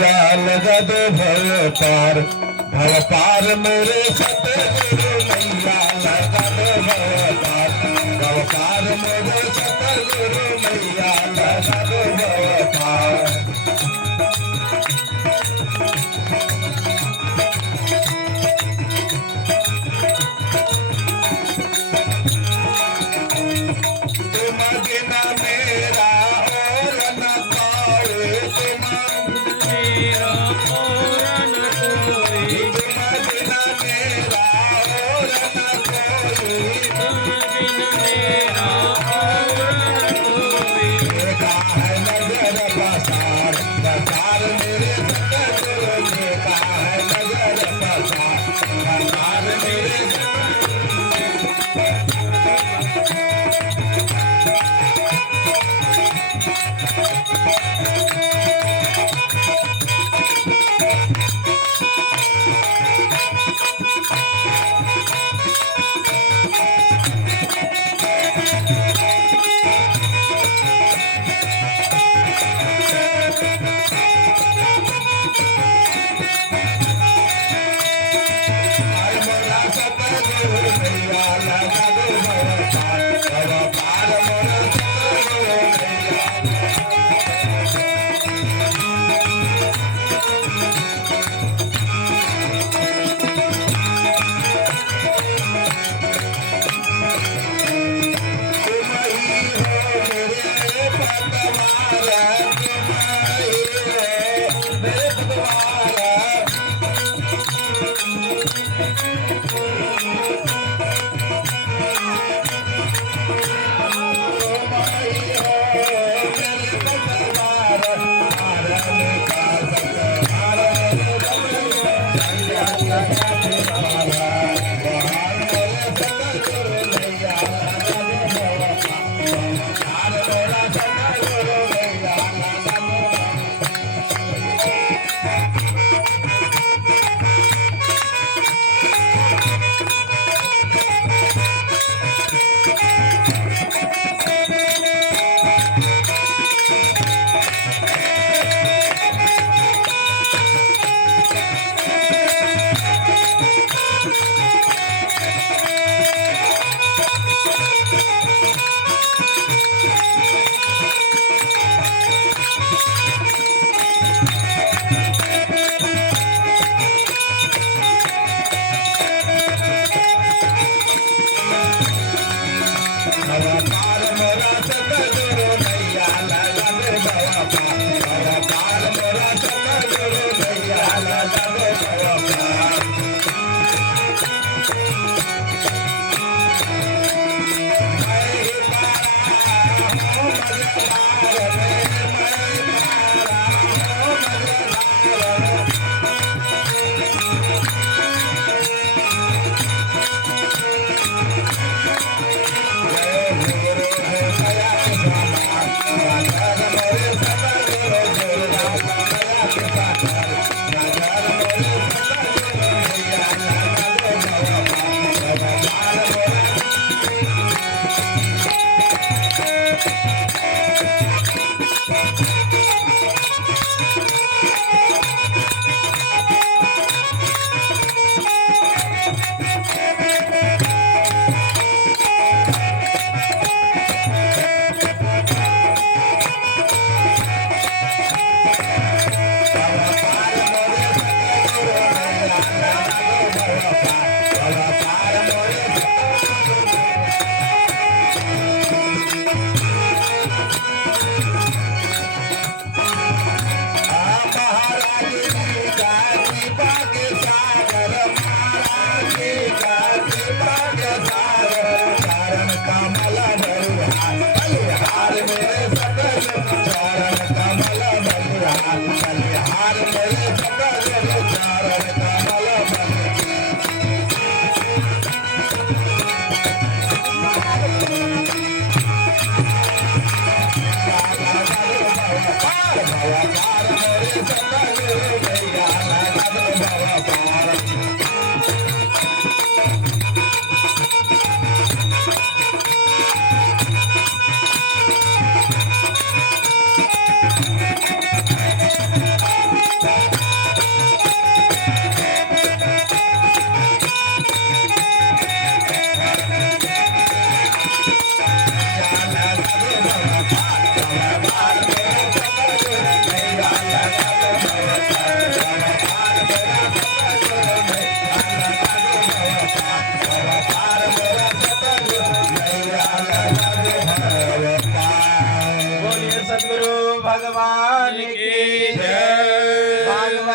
मैया लगा दो भव पार मेरे सतगुरु मैया लगा दो भव पार मेरे सतगुरु मैया लगा दो भव पार।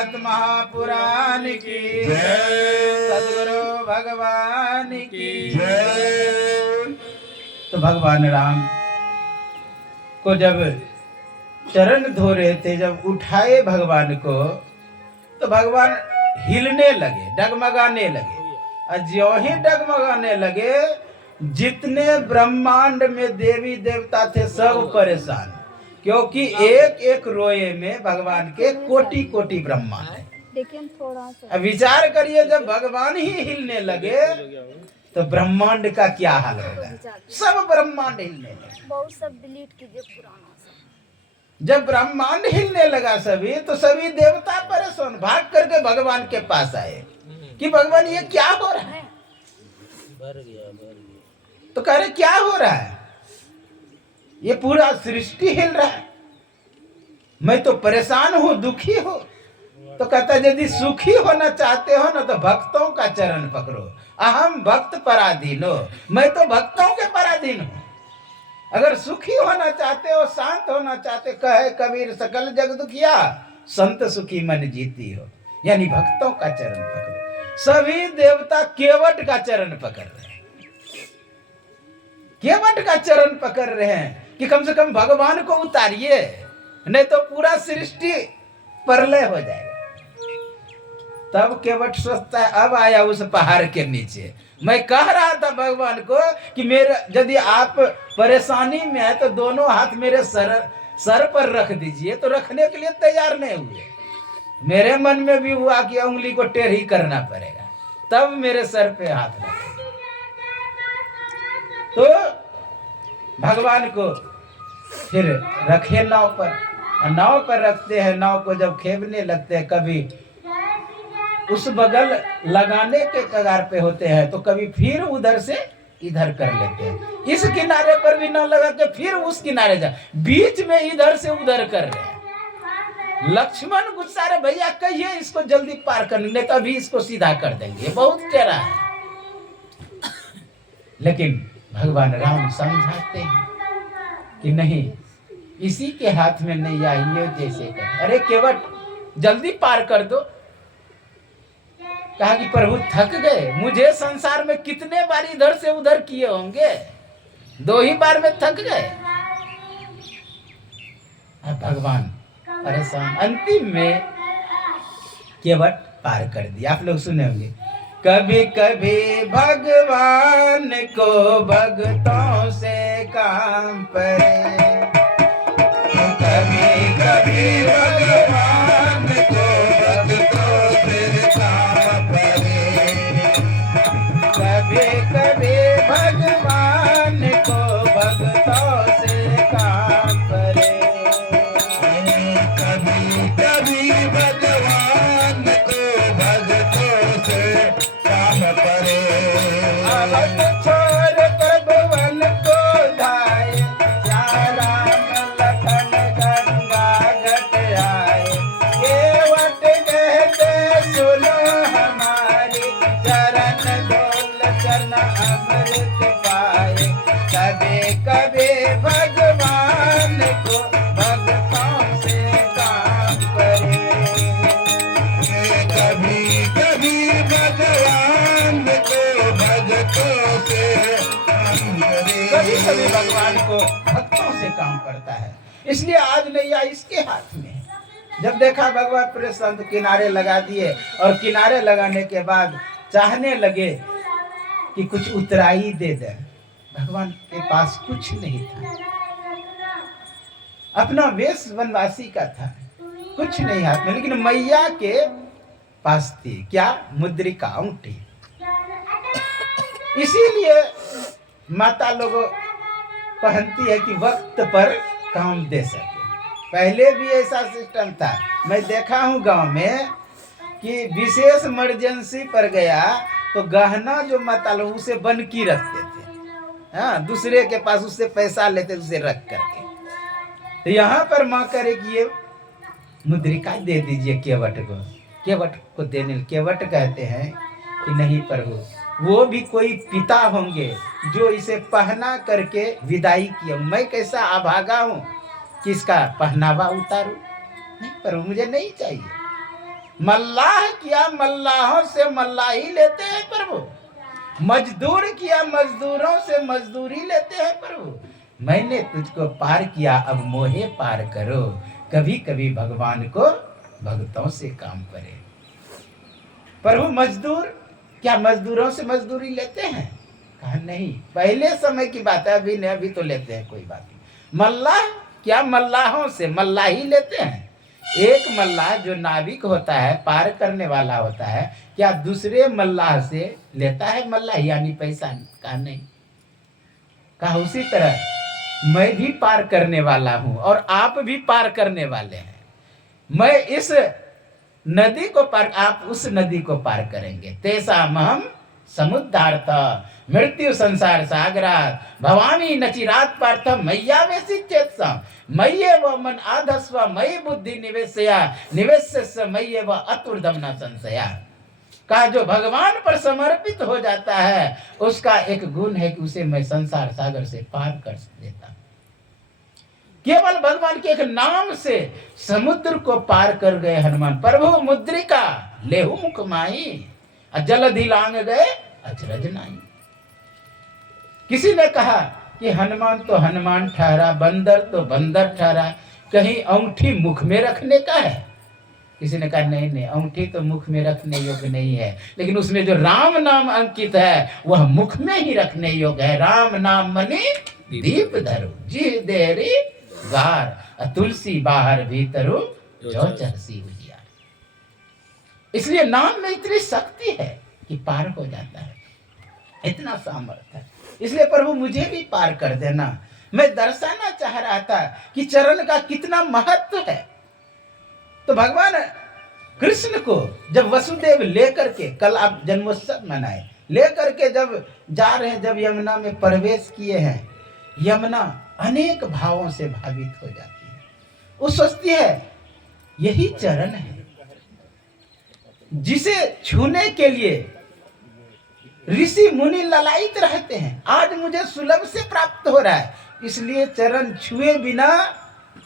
भागवत महापुराण की जय। सद्गुरु भगवान की जय। तो भगवान राम को जब चरण धो रहे थे, जब उठाए भगवान को, तो भगवान हिलने लगे, डगमगाने लगे। और ज्यों ही डगमगाने लगे, जितने ब्रह्मांड में देवी देवता थे सब परेशान, क्योंकि एक एक रोए में भगवान के कोटि कोटि ब्रह्मांड है। लेकिन थोड़ा सा अब विचार करिए, जब भगवान ही हिलने लगे तो ब्रह्मांड का क्या हाल होगा। सब ब्रह्मांड हिलने लगे। बहुत सब डिलीट कीजिए पुराना सब। जब ब्रह्मांड हिलने लगा सभी, तो सभी देवता परेशान भाग करके भगवान के पास आए कि भगवान ये क्या हो रहा है। भर गया। तो कह रहे क्या हो रहा है, ये पूरा सृष्टि हिल रहा है, मैं तो परेशान हूं, दुखी हूं। तो कहता यदि सुखी होना चाहते हो ना तो भक्तों का चरण पकड़ो। अहम भक्त पराधीन हो, मैं तो भक्तों के पराधीन हूं। अगर सुखी होना चाहते हो, शांत होना चाहते, कहे कबीर सकल जग दुखिया संत सुखी मन जीती हो, यानी भक्तों का चरण पकड़ो। सभी देवता केवट का चरण पकड़ रहे हैं, केवट का चरण पकड़ रहे हैं कि कम से कम भगवान को उतारिए, नहीं तो पूरा सृष्टि प्रलय हो जाएगा। तब केवट सोचता है, अब आया उस पहाड़ के नीचे। मैं कह रहा था भगवान को कि मेरे यदि आप परेशानी में है तो दोनों हाथ मेरे सर पर रख दीजिए, तो रखने के लिए तैयार नहीं हुए। मेरे मन में भी हुआ कि उंगली को टेढ़ी करना पड़ेगा, तब मेरे सर पे हाथ रखे। तो भगवान को फिर रखे नाव पर, नाव पर रखते हैं। नाव को जब खेवने लगते हैं, कभी उस बगल लगाने के कगार पे होते हैं, तो कभी फिर उधर से इधर कर लेते हैं। इस किनारे पर भी ना लगा के फिर उस किनारे जा, बीच में इधर से उधर कर रहे हैं। लक्ष्मण गुस्सा रहे, भैया कहिए इसको जल्दी पार करने, नहीं तो अभी इसको सीधा कर देंगे, बहुत टेढ़ा है। लेकिन भगवान राम समझाते हैं कि नहीं, इसी के हाथ में नहीं आई जैसे कर। अरे केवट जल्दी पार कर दो। कहा कि प्रभु थक गए, मुझे संसार में कितने बार इधर से उधर किए होंगे, 2 ही बार में थक गए। अब भगवान परेशान, अंतिम में केवट पार कर दिया। आप लोग सुने होंगे, कभी कभी भगवान को भक्तों से काम पड़े, कभी कभी भगवान को भक्तों से काम पड़े, कभी कभी भगवान को भक्तों से काम पड़े, कभी कभी भगवान को भक्तों से काम पड़े। अवध छोड़ प्रभुवन को धाये, राम लखन गंगा घट आए। केवट कहते सुनो हमारी, चरण धोल अमृत पाए। कभी कभी भगवान को भक्तों से काम करे, कभी कभी भगवान को भक्तों से काम करे। कभी कभी भगवान को भक्तों से काम पड़ता है। इसलिए आज नैया इसके हाथ में है। जब देखा भगवान परेशान, तो किनारे लगा दिए, और किनारे लगाने के बाद चाहने लगे कि कुछ उतराई दे दे। भगवान के पास कुछ नहीं था, अपना वेश वनवासी का था, कुछ नहीं हाथ में। लेकिन मैया के पास थी क्या, मुद्रिका, अंगूठी। इसीलिए माता लोग पहनती है कि वक्त पर काम दे सके। पहले भी ऐसा सिस्टम था, मैं देखा हूँ गांव में कि विशेष इमरजेंसी पर गया तो गहना जो माता लोग उसे बनकी रखते थे, हाँ, दूसरे के पास उससे पैसा लेते, उसे रख करके। तो यहाँ पर माँ करे कि ये मुद्रिका दे दीजिए केवट को। केवट को देने, केवट कहते हैं कि नहीं प्रभु, वो भी कोई पिता होंगे जो इसे पहना करके विदाई किया। मैं कैसा अभागा हूँ कि इसका पहनावा उतारूं? नहीं प्रभु, मुझे नहीं चाहिए। मल्लाह किया मल्लाहों से मल्लाही लेते हैं प्रभु, मजदूर किया मजदूरों से मजदूरी लेते हैं प्रभु। मैंने तुझको पार किया, अब मोहे पार करो। कभी कभी भगवान को भक्तों से काम करे। प्रभु मजदूर क्या मजदूरों से मजदूरी लेते हैं? कहा नहीं, पहले समय की बात है, अभी नहीं, अभी तो लेते हैं, कोई बात नहीं। मल्लाह क्या मल्लाहों से मल्लाही लेते हैं। एक मल्लाह जो नाविक होता है, पार करने वाला होता है, क्या दूसरे मल्लाह से लेता है मल्लाह यानी पैसा? कहा नहीं। कहा उसी तरह मैं भी पार करने वाला हूं और आप भी पार करने वाले हैं। मैं इस नदी को पार, आप उस नदी को पार करेंगे। तेसा महम समुद्धार्थ मृत्यु संसार सागरा भवामी नचिरात पार्थ मैया वेसी चेतसम मय्ये व मन आधस्व मयि बुद्धि निवेशया निवेश्य मय्ये व अतुर्दम न संशया। का जो भगवान पर समर्पित हो जाता है उसका एक गुण है कि उसे मैं संसार सागर से पार कर देता हूं। केवल भगवान के एक नाम से समुद्र को पार कर गए हनुमान। प्रभु मुद्रिका लेहु मुख माही जलधि लांग गए अचरज नाही। किसी ने कहा कि हनुमान तो हनुमान ठहरा, बंदर तो बंदर ठहरा, कहीं अंगूठी मुख में रखने का है? किसी ने कहा नहीं नहीं, अंगूठी तो मुख में रखने योग्य नहीं है, लेकिन उसमें जो राम नाम अंकित है वह मुख में ही रखने योग्य है। राम नाम मणि दीप धरु जी देरी गार तुलसी बाहर भीतरु जो चरसी उजियार। इसलिए नाम में इतनी शक्ति है कि पार हो जाता है, इतना सामर्थ्य है। इसलिए प्रभु मुझे भी पार कर देना। मैं दर्शाना चाह रहा था कि चरण का कितना महत्व है। तो भगवान कृष्ण को जब वसुदेव लेकर के, कल आप जन्मोत्सव मनाए, लेकर के जब जा रहे हैं, जब यमुना में प्रवेश किए हैं, यमुना अनेक भावों से भावित हो जाती है। वो सोचती है यही चरण है जिसे छूने के लिए ऋषि मुनि ललायित रहते हैं। आज मुझे सुलभ से प्राप्त हो रहा है, इसलिए चरण छुए बिना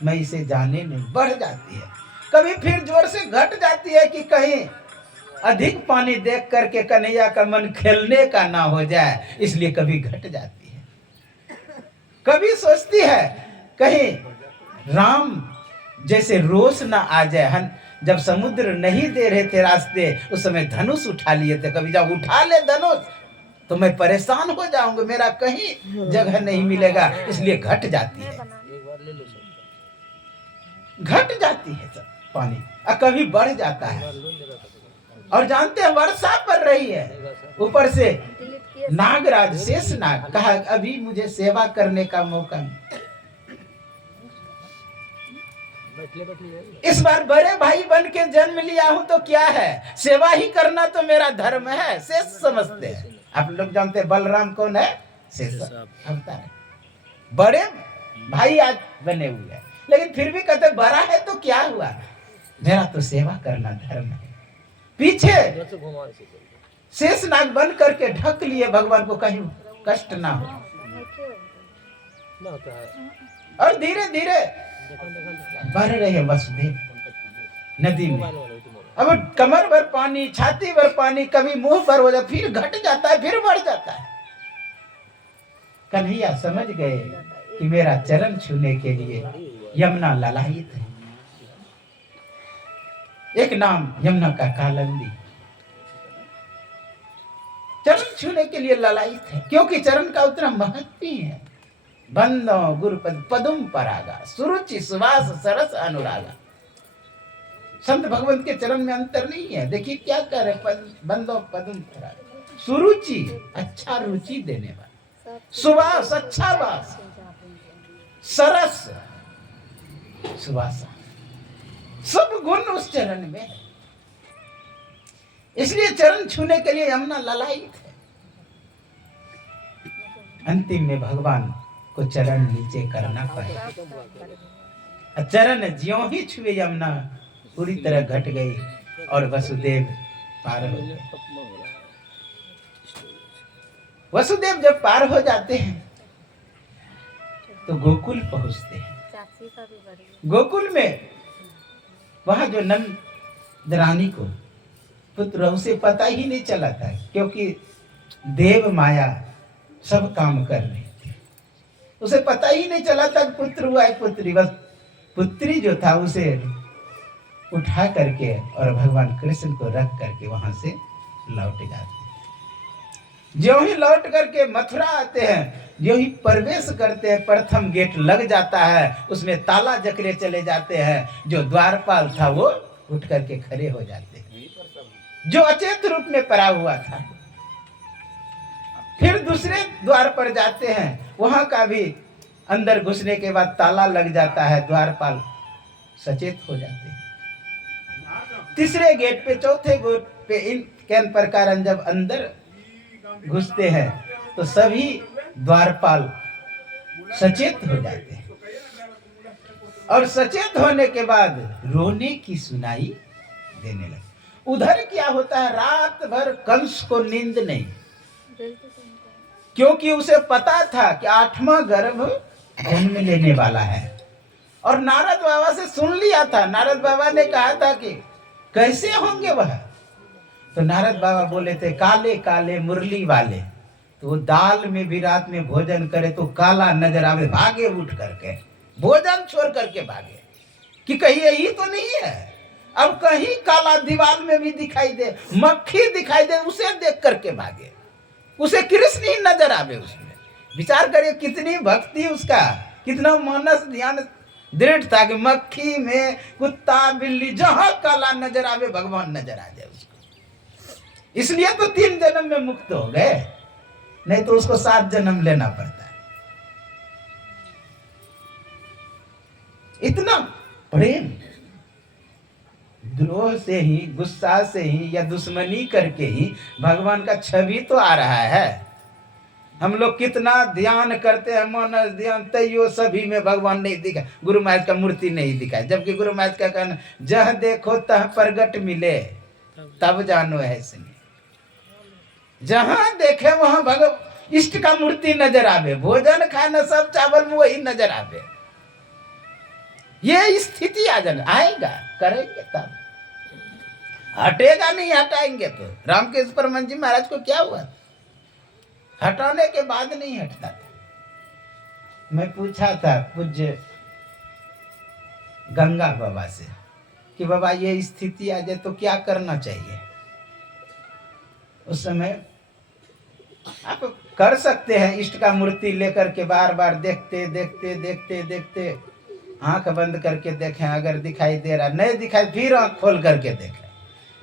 मैं इसे जाने नहीं। बढ़ जाती है, कभी फिर जोर से घट जाती है कि कहीं अधिक पानी देख करके कन्हैया का मन खेलने का ना हो जाए, इसलिए कभी घट जाती है। कभी सोचती है कहीं राम जैसे रोष ना आ जाए। जब समुद्र नहीं दे रहे थे रास्ते, उस समय धनुष उठा लिए थे। कभी जब उठा ले धनुष तो मैं परेशान हो जाऊंगा, मेरा कहीं जगह नहीं मिलेगा, इसलिए घट जाती है, घट जाती है सब पानी, और कभी बढ़ जाता है। और जानते हैं वर्षा पड़ रही है, ऊपर से नागराज शेष नाग कहा अभी मुझे सेवा करने का मौका। इस बार बड़े भाई बन के जन्म लिया हूं तो क्या है, सेवा ही करना तो मेरा धर्म है। शेष समझते हैं। आप लोग जानते हैं बलराम कौन है? शेष अवतार है। बड़े भाई आज बने हुए हैं, लेकिन फिर भी कहते बड़ा है तो क्या हुआ, मेरा तो सेवा करना धर्म है। पीछे शेष नाग बन करके ढक लिए भगवान को, कहीं कष्ट ना हो। और धीरे धीरे बढ़ रहे वसुदेव नदी में। अब कमर भर पानी, छाती भर पानी, कभी मुंह भर हो जाता, फिर घट जाता है, फिर बढ़ जाता है। कन्हैया समझ गए कि मेरा चरण छूने के लिए यमुना ललायित है। एक नाम यमुना का कालंदी, चरण छूने के लिए ललायित है, क्योंकि चरण का उतना महत्व ही है। बंदो गुरुपद पदुम परागा सुरुचि सुवास सरस अनुरागा। संत भगवंत के चरण में अंतर नहीं है। देखिए क्या कह रहे, बंदो पदुम परागा, सुरुचि अच्छा रुचि देने वाला, सुवास अच्छा वास, सरस सुवासा, सब गुण उस चरण में है। इसलिए चरण छूने के लिए यमुना ललायित है। अंतिम में भगवान को चरण नीचे करना पड़े। चरण ज्यों ही छुए यमुना पूरी तरह घट गई और वसुदेव पार हो गए। वसुदेव जब पार हो जाते हैं तो गोकुल पहुंचते हैं। गोकुल में वहां जो नंद रानी को पुत्र, उसे पता ही नहीं चला था, क्योंकि देव माया सब काम कर रही थी। उसे पता ही नहीं चला था कि पुत्र हुआ है पुत्री। बस पुत्री जो था उसे उठा करके और भगवान कृष्ण को रख करके वहां से लौट जाते। जो ही लौट करके मथुरा आते हैं, जो ही प्रवेश करते हैं, प्रथम गेट लग जाता है, उसमें ताला जकरे चले जाते हैं। जो द्वारपाल था वो उठ करके खड़े हो जाते हैं, जो अचेत रूप में पड़ा हुआ था। फिर दूसरे द्वार पर जाते हैं, वहां का भी अंदर घुसने के बाद ताला लग जाता है, द्वारपाल सचेत हो जाते हैं। तीसरे गेट पे, चौथे गेट पे इन कैन प्रकार जब अंदर घुसते हैं तो सभी द्वारपाल सचेत हो जाते हैं, और सचेत होने के बाद रोने की सुनाई देने लगे। उधर क्या होता है, रात भर कंस को नींद नहीं, क्योंकि उसे पता था कि 8वां गर्भ जन्म लेने वाला है। और नारद बाबा से सुन लिया था, नारद बाबा ने कहा था कि कैसे होंगे वह। तो नारद बाबा बोले थे, काले काले मुरली वाले। तो वो दाल में भी रात में भोजन करे तो काला नजर आवे, भागे उठ करके, भोजन छोड़ करके भागे कि कहीं यही तो नहीं है। अब कहीं काला दीवार में भी दिखाई दे, मक्खी दिखाई दे, उसे देख करके भागे, उसे कृष्ण ही नजर आवे उसमें। विचार करिए कितनी भक्ति उसका, कितना मानस ध्यान दृढ़ था कि मक्खी में, कुत्ता बिल्ली, जहां काला नजर आवे भगवान नजर आ जाए उसको। इसलिए तो 3 जन्म में मुक्त हो गए, नहीं तो उसको 7 जन्म लेना पड़ता है। इतना प्रेम, द्रोह से ही, गुस्सा से ही या दुश्मनी करके ही भगवान का छवि तो आ रहा है। हम लोग कितना ध्यान करते हैं, मानस ध्यान, तैयो सभी में भगवान नहीं दिखा, गुरु महाराज का मूर्ति नहीं दिखा। जबकि गुरु महाराज का कहना, जह देखो तह प्रगट मिले, तब जानो है सुनिए। जहां देखे वहां भगवान इष्ट का मूर्ति नजर आवे, भोजन खाना सब चावल में वही नजर आवे। ये स्थिति आ जाना, आएगा, करेंगे तब, हटेगा नहीं, हटाएंगे तो। रामकृष्ण परमहंस जी महाराज को क्या हुआ, हटाने के बाद नहीं हटता था। मैं पूछा था पूज्य गंगा बाबा से कि बाबा ये स्थिति आ जाए तो क्या करना चाहिए। उस समय आप कर सकते हैं, इष्ट का मूर्ति लेकर के बार बार देखते देखते देखते देखते, आंख बंद करके देखें, अगर दिखाई दे रहा, नहीं दिखाई फिर आंख खोल करके देखें।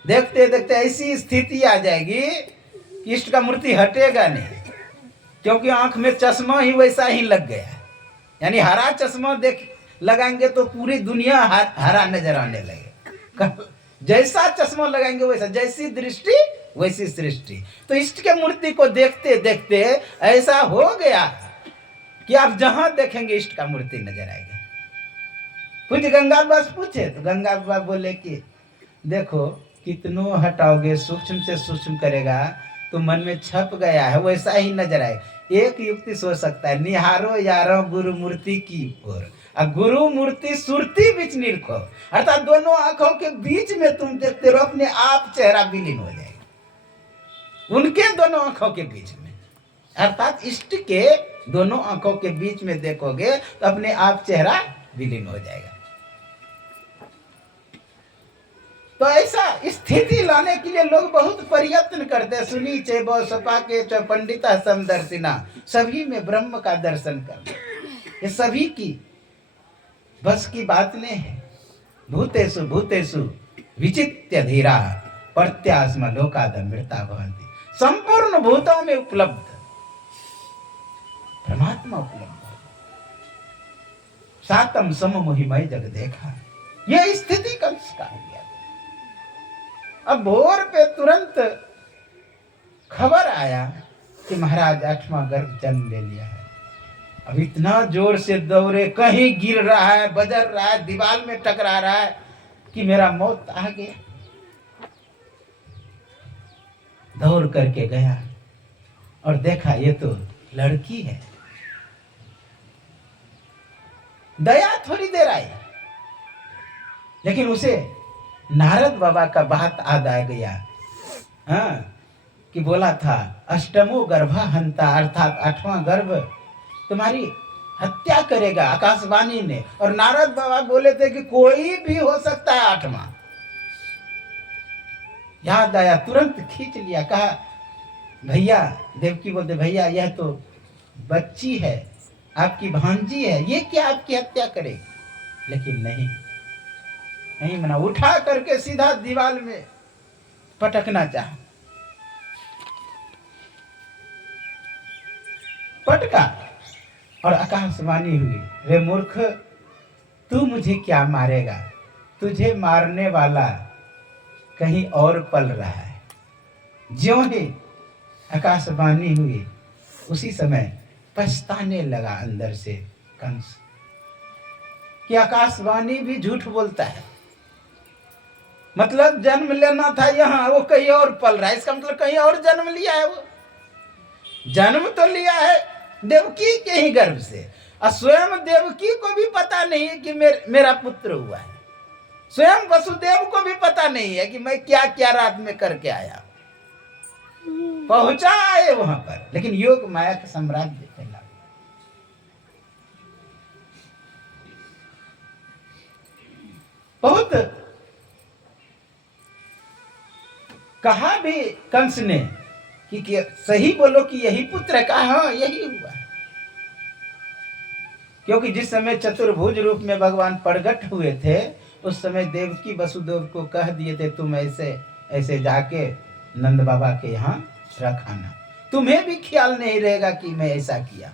देखते देखते ऐसी स्थिति आ जाएगी कि इष्ट का मूर्ति हटेगा नहीं, क्योंकि आंख में चश्मा ही वैसा ही लग गया है। यानी हरा चश्मा देख लगाएंगे तो पूरी दुनिया हरा नजर आने लगे। जैसा चश्मा लगाएंगे वैसा, जैसी दृष्टि वैसी सृष्टि। तो इष्ट के मूर्ति को देखते देखते ऐसा हो गया कि आप जहां देखेंगे इष्ट का मूर्ति नजर आएगा। पूज्य गंगा बाबा पूछे तो गंगा बाबा बोले कि देखो कितनों हटाओगे, सूक्ष्म से सूक्ष्म करेगा तो मन में छप गया है, वैसा ही नजर आए। एक युक्ति सोच सकता है, निहारो यारो गुरु मूर्ति की ओर, और गुरु मूर्ति सुरती बीच निरखो, अर्थात दोनों आंखों के बीच में तुम देखते रहो, अपने आप चेहरा विलीन हो जाएगा उनके दोनों आंखों के बीच में। अर्थात इष्ट के दोनों आंखों के बीच में देखोगे तो अपने आप चेहरा विलीन हो जाएगा। तो ऐसा स्थिति लाने के लिए लोग बहुत प्रयत्न करते हैं। सुनी चे बो सपा के च पंडिता समदर्शिना, सभी में ब्रह्म का दर्शन करना, ये सभी की बस की बात नहीं है। भूतेषु भूतेषु विचित्य धीरा प्रत्यास्म लोकादमृता भवन्ति। संपूर्ण भूतों में उपलब्ध परमात्मा उपलब्ध, सातम सम मोहिमय जग देखा। यह स्थिति कंस का हो गया। अब भोर पे तुरंत खबर आया कि महाराज 8वां गर्भ जन्म ले लिया है। अब इतना जोर से दौड़े, कहीं गिर रहा है, बजर रहा है, दीवार में टकरा रहा है कि मेरा मौत आ गया। दौड़ करके गया और देखा ये तो लड़की है। दया थोड़ी देर आई, लेकिन उसे नारद बाबा का बात याद आ गया। हाँ, कि बोला था अष्टमो गर्भा हंता, अर्थात 8वां गर्भ तुम्हारी हत्या करेगा, आकाशवाणी ने। और नारद बाबा बोले थे कि कोई भी हो सकता है 8वां। याद आया, तुरंत खींच लिया, कहा भैया, देवकी बोलते भैया यह तो बच्ची है, आपकी भांजी है, ये क्या आपकी हत्या करे? लेकिन नहीं मना, उठा करके सीधा दीवार में पटकना चाहा। पटका और आकाशवाणी हुई, रे मूर्ख, तू मुझे क्या मारेगा? तुझे मारने वाला कहीं और पल रहा है। ज्यों ही आकाशवाणी हुई, उसी समय पछताने लगा अंदर से कंस कि आकाशवाणी भी झूठ बोलता है। मतलब जन्म लेना था यहाँ, वो कहीं और पल रहा है। इसका मतलब कहीं और जन्म लिया है। वो जन्म तो लिया है देवकी के ही गर्भ से, और स्वयं देवकी को भी पता नहीं है कि मेरा पुत्र हुआ है। स्वयं वसुदेव को भी पता नहीं है कि मैं क्या क्या रात में करके आया। पहुंचा है वहां पर, लेकिन योग माया का साम्राज्य फैला। बहुत कहा भी कंस ने कि सही बोलो कि यही पुत्र है। कहा हाँ यही हुआ है। क्योंकि जिस समय चतुर्भुज रूप में भगवान प्रकट हुए थे, उस समय देवकी वसुदेव को कह दिए थे तुम ऐसे ऐसे जाके नंद बाबा के यहाँ रखाना, तुम्हें भी ख्याल नहीं रहेगा कि मैं ऐसा किया।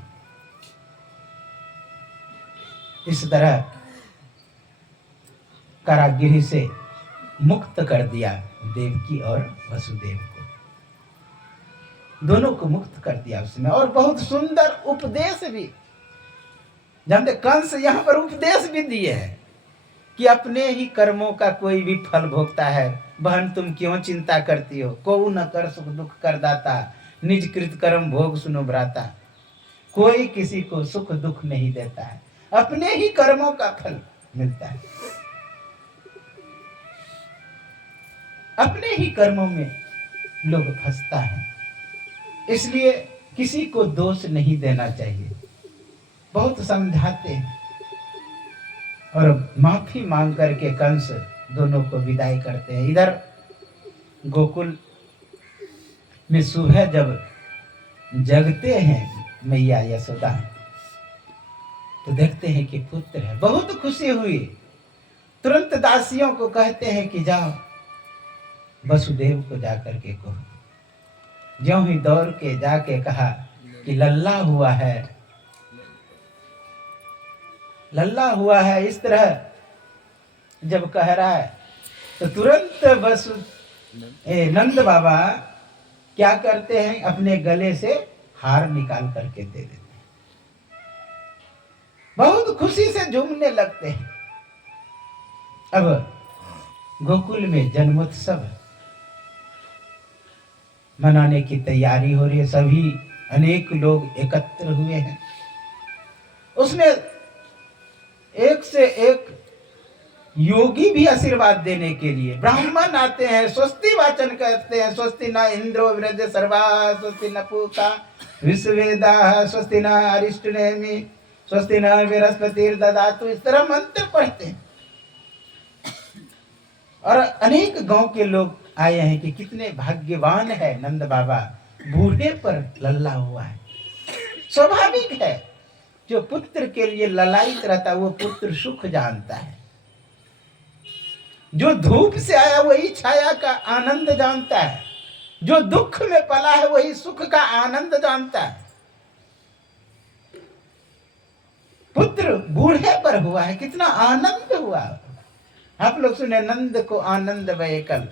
इस तरह कारागृह से मुक्त कर दिया देवकी और वसुदेव को, दोनों को मुक्त कर दिया उसने। और बहुत सुंदर उपदेश भी, जानते कंस यहाँ पर उपदेश भी दिए हैं कि अपने ही कर्मों का कोई भी फल भोगता है। बहन तुम क्यों चिंता करती हो? को न कर सुख दुख कर दाता, निज कृत कर्म भोग सुनो भ्राता। कोई किसी को सुख दुख नहीं देता है, अपने ही कर्मों का फल मिलता है। अपने ही कर्मों में लोग फंसता है, इसलिए किसी को दोष नहीं देना चाहिए। बहुत समझाते हैं और माफी मांग करके कंस दोनों को विदाई करते हैं। इधर गोकुल में सुबह जब जगते हैं मैया यशोदा, तो देखते हैं कि पुत्र है। बहुत खुशी हुई, तुरंत दासियों को कहते हैं कि जाओ वसुदेव को जाकर के कहो। ज्यों ही दौड़ के जाके कहा कि लल्ला हुआ है, लल्ला हुआ है। इस तरह जब कह रहा है तो तुरंत नंद बाबा क्या करते हैं, अपने गले से हार निकाल करके दे देते हैं। बहुत खुशी से झूमने लगते हैं। अब गोकुल में जन्मोत्सव मनाने की तैयारी हो रही है। सभी अनेक लोग एकत्र हुए हैं। उसमें एक से एक योगी भी आशीर्वाद देने के लिए ब्राह्मण आते हैं, स्वस्ति वाचन करते हैं। स्वस्ति न इंद्रो वृद्ध सर्वा, स्वस्ति न पूषा विश्ववेदाः, स्वस्ति न अरिष्टनेमि, स्वस्ति न बृहस्पतिर्दधातु। इस तरह मंत्र पढ़ते हैं। और अनेक गांव के लोग आए हैं कि कितने भाग्यवान है नंद बाबा, बूढ़े पर लल्ला हुआ है। स्वाभाविक है, जो पुत्र के लिए ललायित रहता है वो पुत्र सुख जानता है। जो धूप से आया वही छाया का आनंद जानता है। जो दुख में पला है वही सुख का आनंद जानता है। पुत्र बूढ़े पर हुआ है, कितना आनंद हुआ। आप लोग सुने नंद को आनंद भये कल,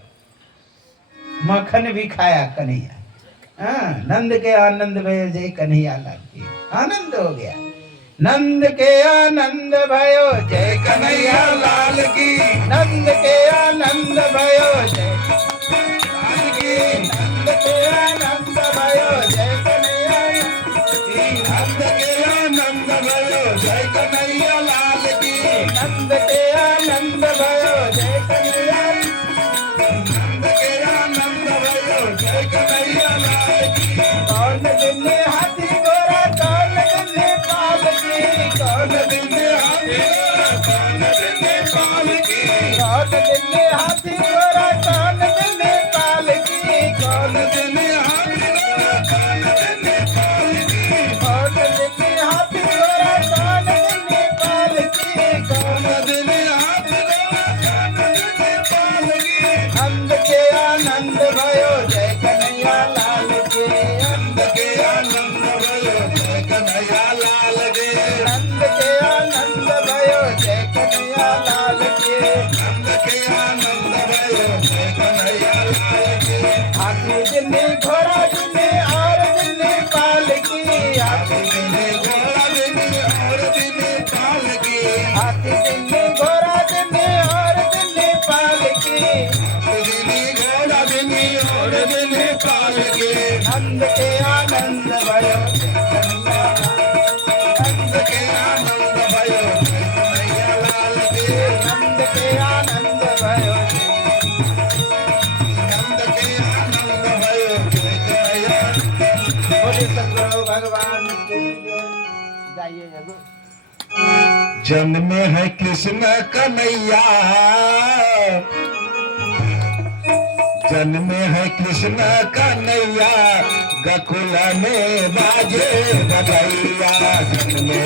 मक्खन भी खाया कन्हैया। हाँ, नंद के आनंद भये जय कन्हैया लाल की। आनंद हो गया। नंद के आनंद भयो जय कन्हैया लाल की, नंद के आनंद भयो जय लाल की, नंद के आनंद भयो जय कन्हैया, नंद के आनंद भयो जय कन्हैया लाल की, नंद के आनंद भयो जय कन्हैया नंद के आनंद भयो जय कन्हैया लाल के। नंद के आनंद भयो जय कन्हैया लाल के। नंद के आनंद भयो जय कन्हैया लाल के। नंद के आनंद भयो जय कन्हैया लाल के। हाथी दिल्ली घोड़ा दिल्ली और दिल्ली पालकी। हाथी दिल्ली घोड़ा दिल्ली और दिल्ली पालकी। हाथी दिल्ली घोड़ा दिल्ली और दिल्ली पालकी। दिल्ली घोड़ा दिल्ली और दिल्ली पालकी। नंद के आनंद भयो नंद के आनंद भयो जय कन्हैया लाल के। नंद के आनंद भयो नंद के आनंद भयो जय कन्हैया। बोले सदगुरु भगवान की जय। जाइए जगो। जन्म है कृष्ण कन्हैया। जन्म है कृष्ण कन्हैया। गोकुल में बाजे बधैया। जन्म है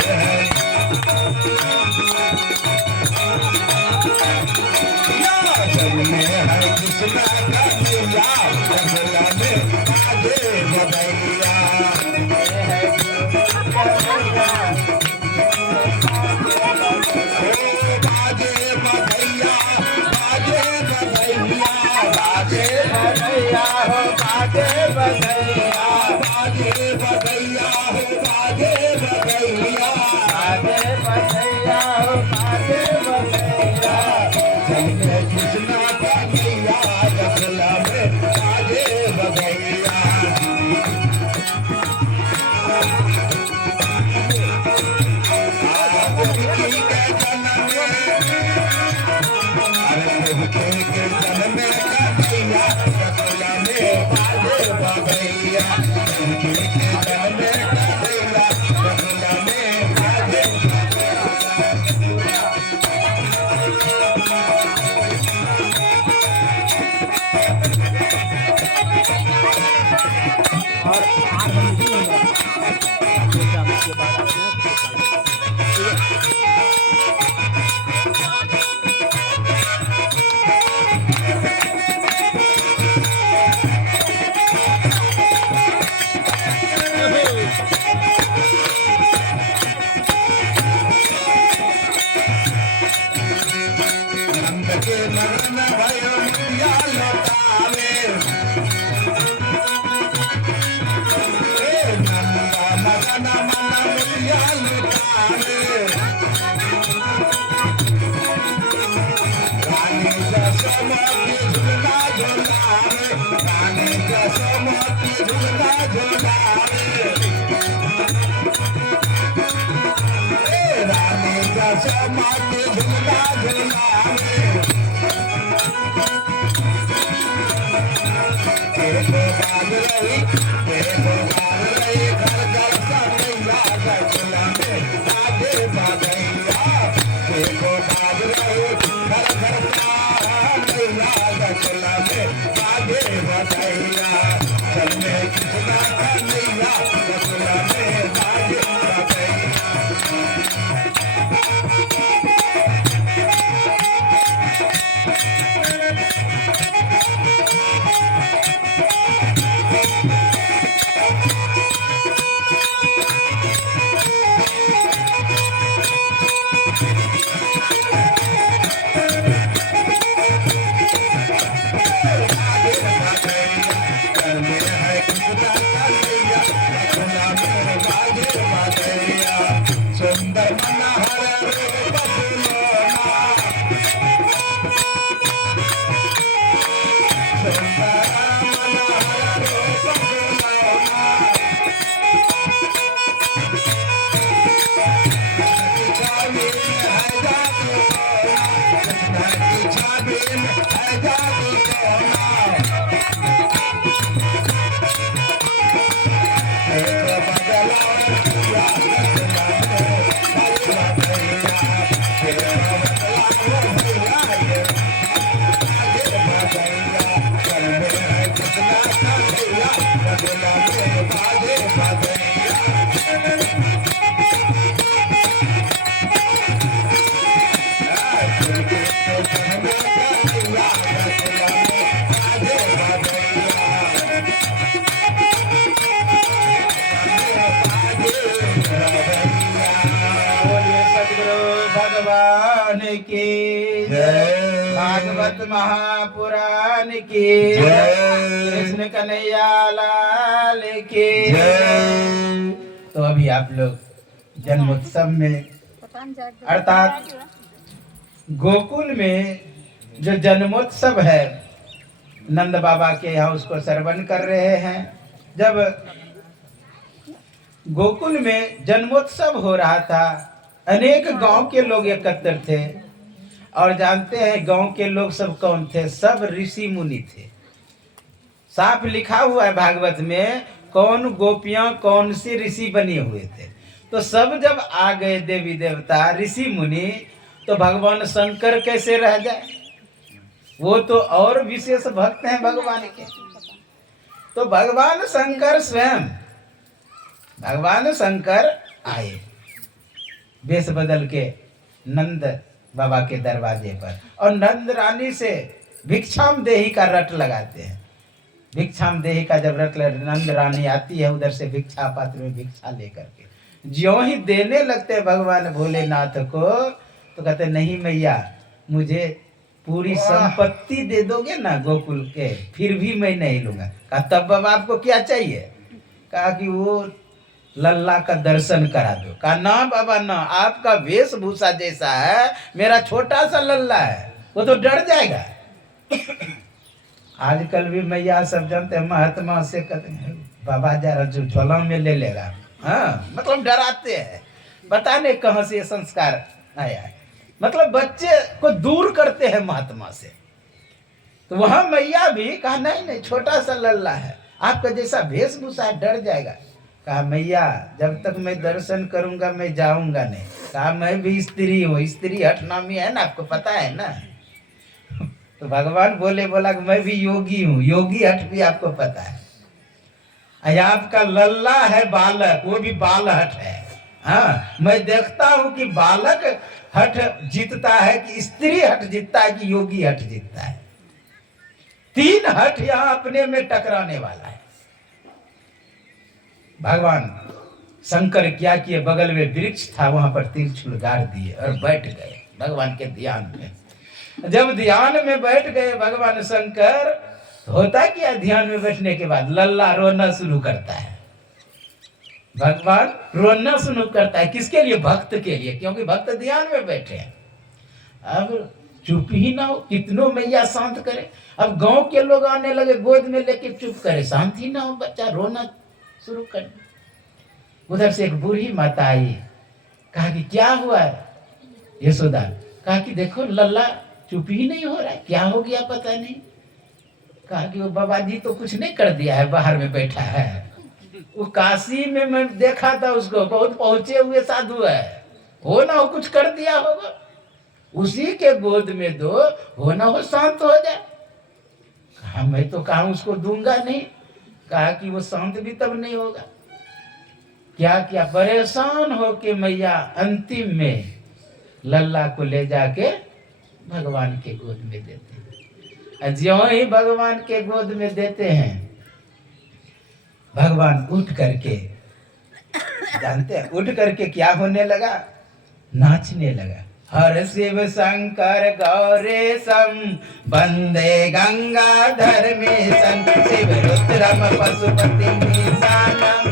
जन्म है कृष्ण कन्हैया। गोकुल में बाजे बधैया। बाजे बधैया बाजे बधैया बाजे भैया हो बाजे बधैया। बाजे बधैया हो बाजे बधैया। बाजे बधैया हो बाजे बधैया। जन्म कृष्ण कन्हैया। गोकुल में बाजे बधैया। देवकी के जन्म देवकी के जन्म कन्हैया। गोकुल में बाजे बधैया। देवकी के जन्म कन्हैया। गोकुल में बाजे नंद के नयन भयो मुखिया लौटावे। नंदा मदन मन मुखिया लौटावे। रानी जसोमती झुलना झुलावे। रानी जसोमती झुलना झुलावे। रानी जसोमती झुलना झुलावे। तेरे को बाज रही तेरे को बाज रही घर घर कन्हैया। गोकुल में बाजे बधैया। तेरे को बाज रही घर घर कन्हैया। गोकुल में बाजे बधैया। जन्म कृष्ण कन्हैया। गोकुल में बाजे बधैया। सुंदर मनहर रूप फूलोना। सुंदर मनहर रूप फूलोना। छवि है जादू टोना। छवि है जादू टोना। एक बदलाव Thank you. भागवत महापुराण की जय। कृष्ण कन्हैया लाल की जय। तो अभी आप लोग जन्मोत्सव में अर्थात गोकुल में जो जन्मोत्सव है नंद बाबा के यहाँ उसको श्रवण कर रहे हैं। जब गोकुल में जन्मोत्सव हो रहा था अनेक गांव के लोग एकत्र थे और जानते हैं गांव के लोग सब कौन थे? सब ऋषि मुनि थे। साफ लिखा हुआ है भागवत में कौन गोपियां कौन सी ऋषि बने हुए थे। तो सब जब आ गए देवी देवता ऋषि मुनि तो भगवान शंकर कैसे रह जाए? वो तो और विशेष भक्त हैं भगवान के। तो भगवान शंकर आए वेश बदल के नंद बाबा के दरवाजे पर और नंद रानी से भिक्षाम देही का रट लगाते हैं। भिक्षाम देही का जब रट नंद रानी आती है उधर से भिक्षा पात्र में भिक्षा लेकर के ज्यों ही देने लगते हैं भगवान भोलेनाथ को तो कहते नहीं मैया मुझे पूरी संपत्ति दे दोगे ना गोकुल के फिर भी मैं नहीं लूंगा। कहा तब बाबा आपको क्या चाहिए? कहा कि वो लल्ला का दर्शन करा दो। कहा ना बाबा ना, आपका वेशभूषा जैसा है मेरा छोटा सा लल्ला है वो तो डर जाएगा। आजकल भी मैया सब जानते हैं महात्मा से कहते हैं बाबा जरा जो झोला में ले लेगा। हाँ मतलब डराते हैं। बताने कहाँ से ये संस्कार आया है। मतलब बच्चे को दूर करते हैं महात्मा से। तो वहां मैया भी कहा नहीं नहीं छोटा सा लल्ला है आपका जैसा वेशभूषा डर जाएगा। कहा मैया जब तक मैं दर्शन करूंगा मैं जाऊंगा नहीं। कहा मैं भी स्त्री हूँ, स्त्री हठनामी है ना आपको पता है ना। तो भगवान बोला कि मैं भी योगी हूँ, योगी हठ भी आपको पता है। आपका लल्ला है बालक वो भी बाल हठ है। हाँ मैं देखता हूं कि बालक हठ जीतता है कि स्त्री हठ जीतता है कि योगी हठ जीतता है। तीन हठ यहां अपने में टकराने वाला है। भगवान शंकर क्या किए बगल में वृक्ष था वहां पर त्रिशूल गाड़ दिए और बैठ गए भगवान के ध्यान में। जब ध्यान में बैठ गए भगवान शंकर होता क्या ध्यान में बैठने के बाद लल्ला रोना शुरू करता है। भगवान रोना शुरू करता है किसके लिए? भक्त के लिए, क्योंकि भक्त ध्यान में बैठे हैं। अब चुप ही ना हो कितनों मैया शांत करे। अब गांव के लोग आने लगे गोद में लेके चुप करे, शांत ही ना हो बच्चा रोना शुरू कर। उधर से एक बूढ़ी माता आई। कहा कि क्या हुआ है यशोदा? कहा कि देखो लल्ला चुप ही नहीं हो रहा है, क्या हो गया पता नहीं। कहा कि वो बाबा जी तो कुछ नहीं कर दिया है, बाहर में बैठा है। वो काशी में मैं देखा था उसको, बहुत पहुंचे हुए साधु है, हो ना हो कुछ कर दिया होगा। उसी के गोद में दो, हो ना हो शांत हो जाए। कहा मैं तो कहा उसको दूंगा नहीं। कहा कि वो शांत भी तब नहीं होगा। क्या क्या परेशान हो के मैया अंतिम में लल्ला को ले जाके भगवान के गोद में देते हैं। ज्यों ही भगवान के गोद में देते हैं भगवान उठ करके जानते हैं उठ करके क्या होने लगा? नाचने लगा। हर शिव शंकर गौरेशम वंदे गंगाधर में शिव रुद्रम पशुपति मीशानम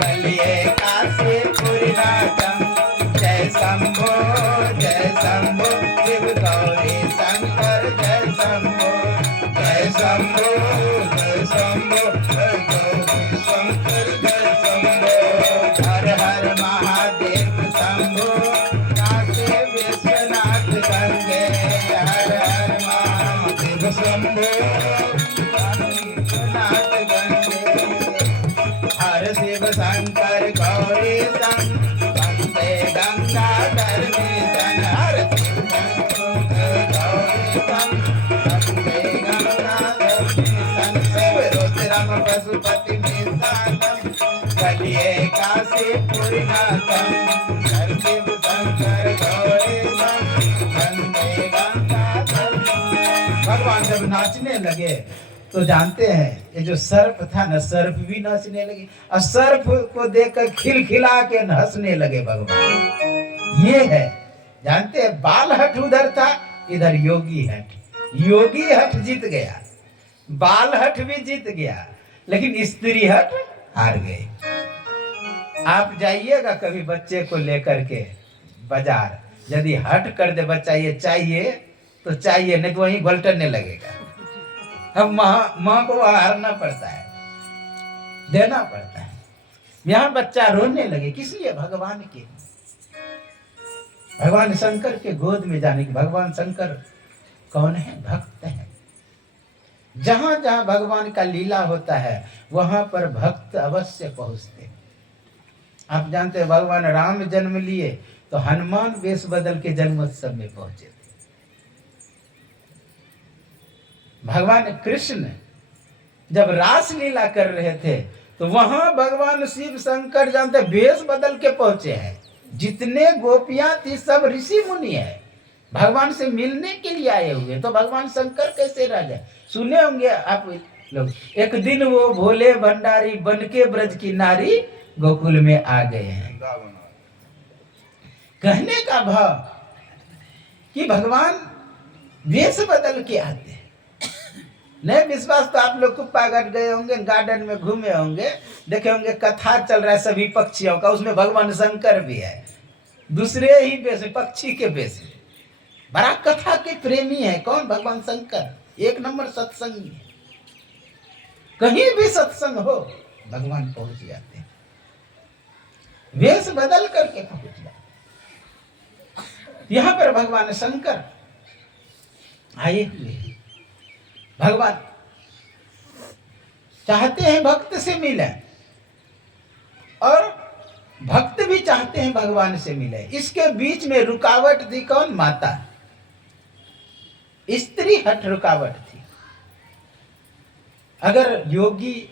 कलिये काशीपुरनाथम जय शंभो शिव गौरी शंकर जय शंभो जय शंभो जय शंभो जय गौरी शंकर जय शंभो हर हर महादेव शंभो काशी विश्वनाथ गंगे हर हर महादेव शंभो विश्वनाथ गंगे हर शिव शंकर गौरी शंकर वंदे गंगाधर मिशन हर शिव शंकर गौरी शंकर वंदे गंगाधर मिशन शिव रुद्रम पशुपति मिशानम कलिये काशीपुरनाथम हर शिव शंकर गौरी शंकर वंदे गंगाधर। भगवान जब नाचने लगे तो जानते हैं ये जो सर्प था ना सर्प भी नाचने लगे और सर्प को देखकर खिलखिला के हंसने लगे भगवान। ये है जानते हैं बाल हट उधर था इधर योगी हट। योगी हठ जीत गया, बाल हठ भी जीत गया, लेकिन स्त्री हठ हार गई। आप जाइएगा कभी बच्चे को लेकर के बाजार, यदि हट कर दे बच्चा ये चाहिए तो चाहिए, नहीं तो वहीं घोलटने लगेगा। अब माँ को हारना पड़ता है, देना पड़ता है। यहाँ बच्चा रोने लगे, किस लिए? भगवान के, भगवान शंकर के गोद में जाने की। भगवान शंकर कौन है? भक्त है। जहां जहां भगवान का लीला होता है वहां पर भक्त अवश्य पहुंचते। आप जानते हैं भगवान राम जन्म लिए तो हनुमान वेश बदल के जन्मोत्सव में पहुंचे थे। भगवान कृष्ण जब रास लीला कर रहे थे तो वहां भगवान शिव शंकर जानते वेश बदल के पहुंचे हैं। जितने गोपियां थी सब ऋषि मुनि है, भगवान से मिलने के लिए आए हुए। तो भगवान शंकर कैसे रह गए? सुने होंगे आप लोग, एक दिन वो भोले भंडारी बन के ब्रज की नारी गोकुल में आ गए हैं। कहने का भाव कि भगवान वेश बदल के आते हैं। नहीं विश्वास तो आप लोग कुप्पागढ़ गए होंगे, गार्डन में घूमे होंगे, देखे होंगे कथा चल रहा है सभी पक्षियों का, उसमें भगवान शंकर भी है, दूसरे ही वेश, पक्षी के वेश में। बड़ा कथा के प्रेमी है कौन? भगवान शंकर। एक नंबर सत्संगी है, कहीं भी सत्संग हो भगवान पहुंच जाते हैं, वेश बदल करके पहुंच जाते। यहां पर भगवान शंकर आए हुए। भगवान चाहते हैं भक्त से मिले और भक्त भी चाहते हैं भगवान से मिले। इसके बीच में रुकावट थी कौन? माता, स्त्री हठ रुकावट थी। अगर योगी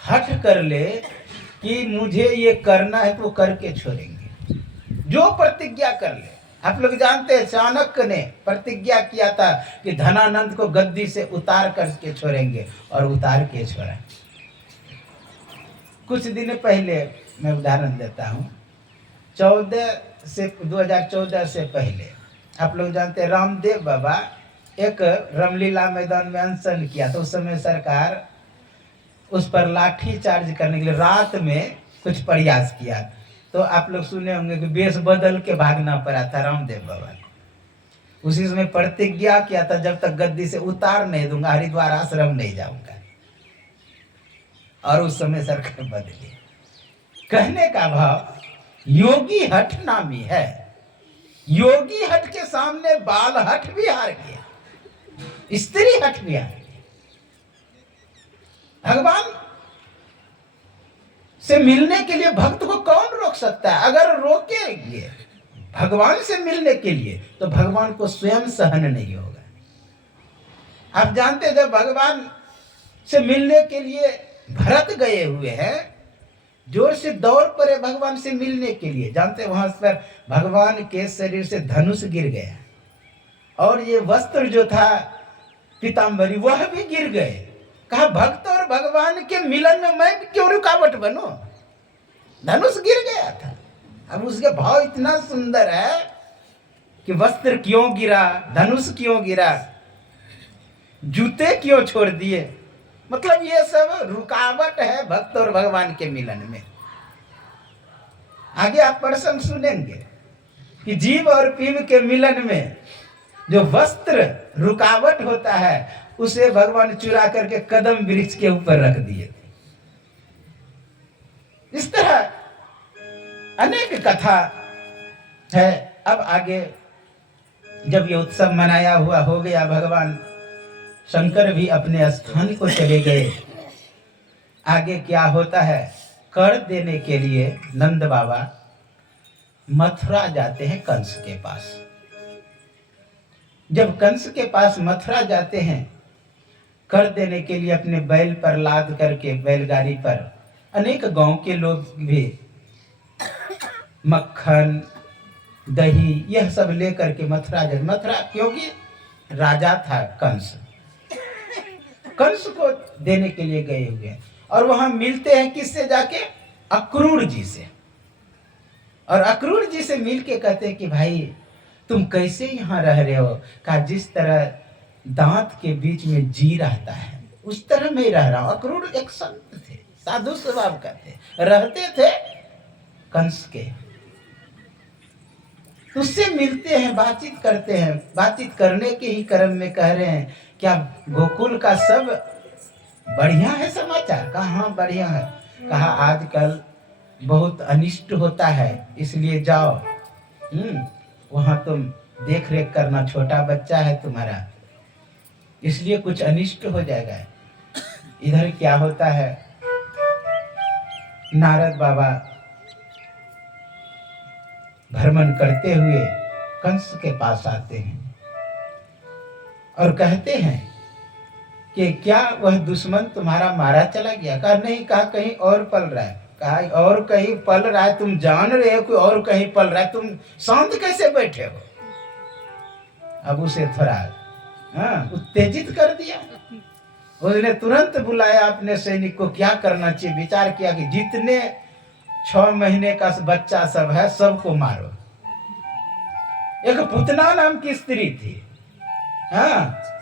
हठ कर ले कि मुझे ये करना है तो करके छोड़ेंगे, जो प्रतिज्ञा कर ले। आप लोग जानते हैं चाणक्य ने प्रतिज्ञा किया था कि धनानंद को गद्दी से उतार करके छोड़ेंगे, और उतार के छोड़ा। कुछ दिन पहले मैं उदाहरण देता हूँ, 2014 से पहले आप लोग जानते हैं रामदेव बाबा एक रामलीला मैदान में अनशन किया। तो उस समय सरकार उस पर लाठी चार्ज करने के लिए रात में कुछ प्रयास किया। तो आप लोग सुने होंगे कि वेश बदल के भागना पड़ा था रामदेव बाबा को। उसी समय प्रतिज्ञा किया था जब तक गद्दी से उतार नहीं दूंगा हरिद्वार आश्रम नहीं जाऊंगा, और उस समय सरकार बदली। कहने का भाव योगी हठ नामी है। योगी हठ के सामने बाल हठ भी हार गया, स्त्री हठ भी हार गया। भगवान से मिलने के लिए भक्त को कौन रोक सकता है? अगर रोकेंगे भगवान से मिलने के लिए तो भगवान को स्वयं सहन नहीं होगा। आप जानते हैं जब भगवान से मिलने के लिए भरत गए हुए हैं, जोर से दौड़ पड़े भगवान से मिलने के लिए। जानते हैं वहां पर भगवान के शरीर से धनुष गिर गया, और ये वस्त्र जो था पीताम्बरी वह भी गिर गए। कहा भक्त और भगवान के मिलन में मैं क्यों रुकावट बनूं? धनुष गिर गया था। अब उसके भाव इतना सुंदर है कि वस्त्र क्यों गिरा, धनुष क्यों गिरा, जूते क्यों छोड़ दिए, मतलब ये सब रुकावट है भक्त और भगवान के मिलन में। आगे आप प्रसंग सुनेंगे कि जीव और पीव के मिलन में जो वस्त्र रुकावट होता है उसे भगवान चुरा करके कदम वृक्ष के ऊपर रख दिए थे। इस तरह अनेक कथा है। अब आगे जब ये उत्सव मनाया हुआ हो गया, भगवान शंकर भी अपने स्थान को चले गए। आगे क्या होता है? कर देने के लिए नंद बाबा मथुरा जाते हैं कंस के पास। जब कंस के पास मथुरा जाते हैं कर देने के लिए, अपने बैल पर लाद करके बैलगाड़ी पर अनेक गांव के लोग भी मक्खन दही यह सब लेकर के मथुरा जाते। मथुरा क्योंकि राजा था कंस, कंस को देने के लिए गए हुए, और वहां मिलते हैं किससे? जाके अक्रूर जी से। और अक्रूर जी से मिल के कहते हैं कि भाई तुम कैसे यहाँ रह रहे हो? कहा जिस तरह दांत के बीच में जी रहता है, उस तरह में ही रह रहा हूं। अक्रूर एक संत थे, साधु स्वभाव का थे, रहते थे कंस के, उससे मिलते हैं, बातचीत करते हैं। बातचीत करने के ही क्रम में कह रहे हैं, क्या गोकुल का सब बढ़िया है समाचार? कहा हाँ बढ़िया है। कहा आजकल बहुत अनिष्ट होता है, इसलिए जाओ, वहां तुम देख रेख करना, छोटा बच्चा है तुम्हारा, इसलिए कुछ अनिष्ट हो जाएगा। इधर क्या होता है, नारद बाबा भ्रमण करते हुए कंस के पास आते हैं और कहते हैं कि क्या वह दुश्मन तुम्हारा मारा चला गया? कहा नहीं, कहा कहीं और पल रहा है। कहा और कहीं पल रहा है, तुम जान रहे हो कि और कहीं पल रहा है, तुम शांत कैसे बैठे हो? अब उसे थोड़ा उत्तेजित कर दिया। उसने तुरंत बुलाया अपने सैनिक को, क्या करना चाहिए? विचार किया कि जितने 6 महीने का बच्चा सब है सबको मारो। एक पुतना नाम की स्त्री थी,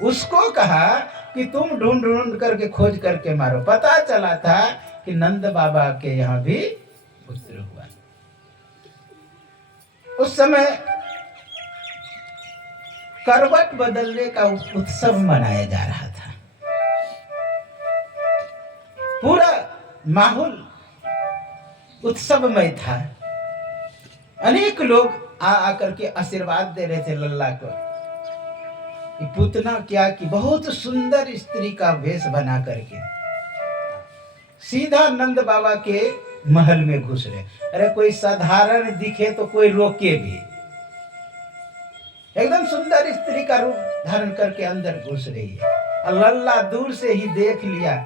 उसको कहा कि तुम ढूंढ ढूंढ करके खोज करके मारो। पता चला था कि नंद बाबा के यहाँ भी पुत्र हुआ। उस समय करवट बदलने का उत्सव मनाया जा रहा था। पूरा माहौल उत्सवमय था। अनेक लोग आकर के आशीर्वाद दे रहे थे लल्ला को। कि पुतना क्या कि बहुत सुंदर स्त्री का वेश बना करके सीधा नंद बाबा के महल में घुस रहे। अरे कोई साधारण दिखे तो कोई रोके भी, एकदम सुंदर स्त्री का रूप धारण करके अंदर घुस रही है। और लल्ला दूर से ही देख लिया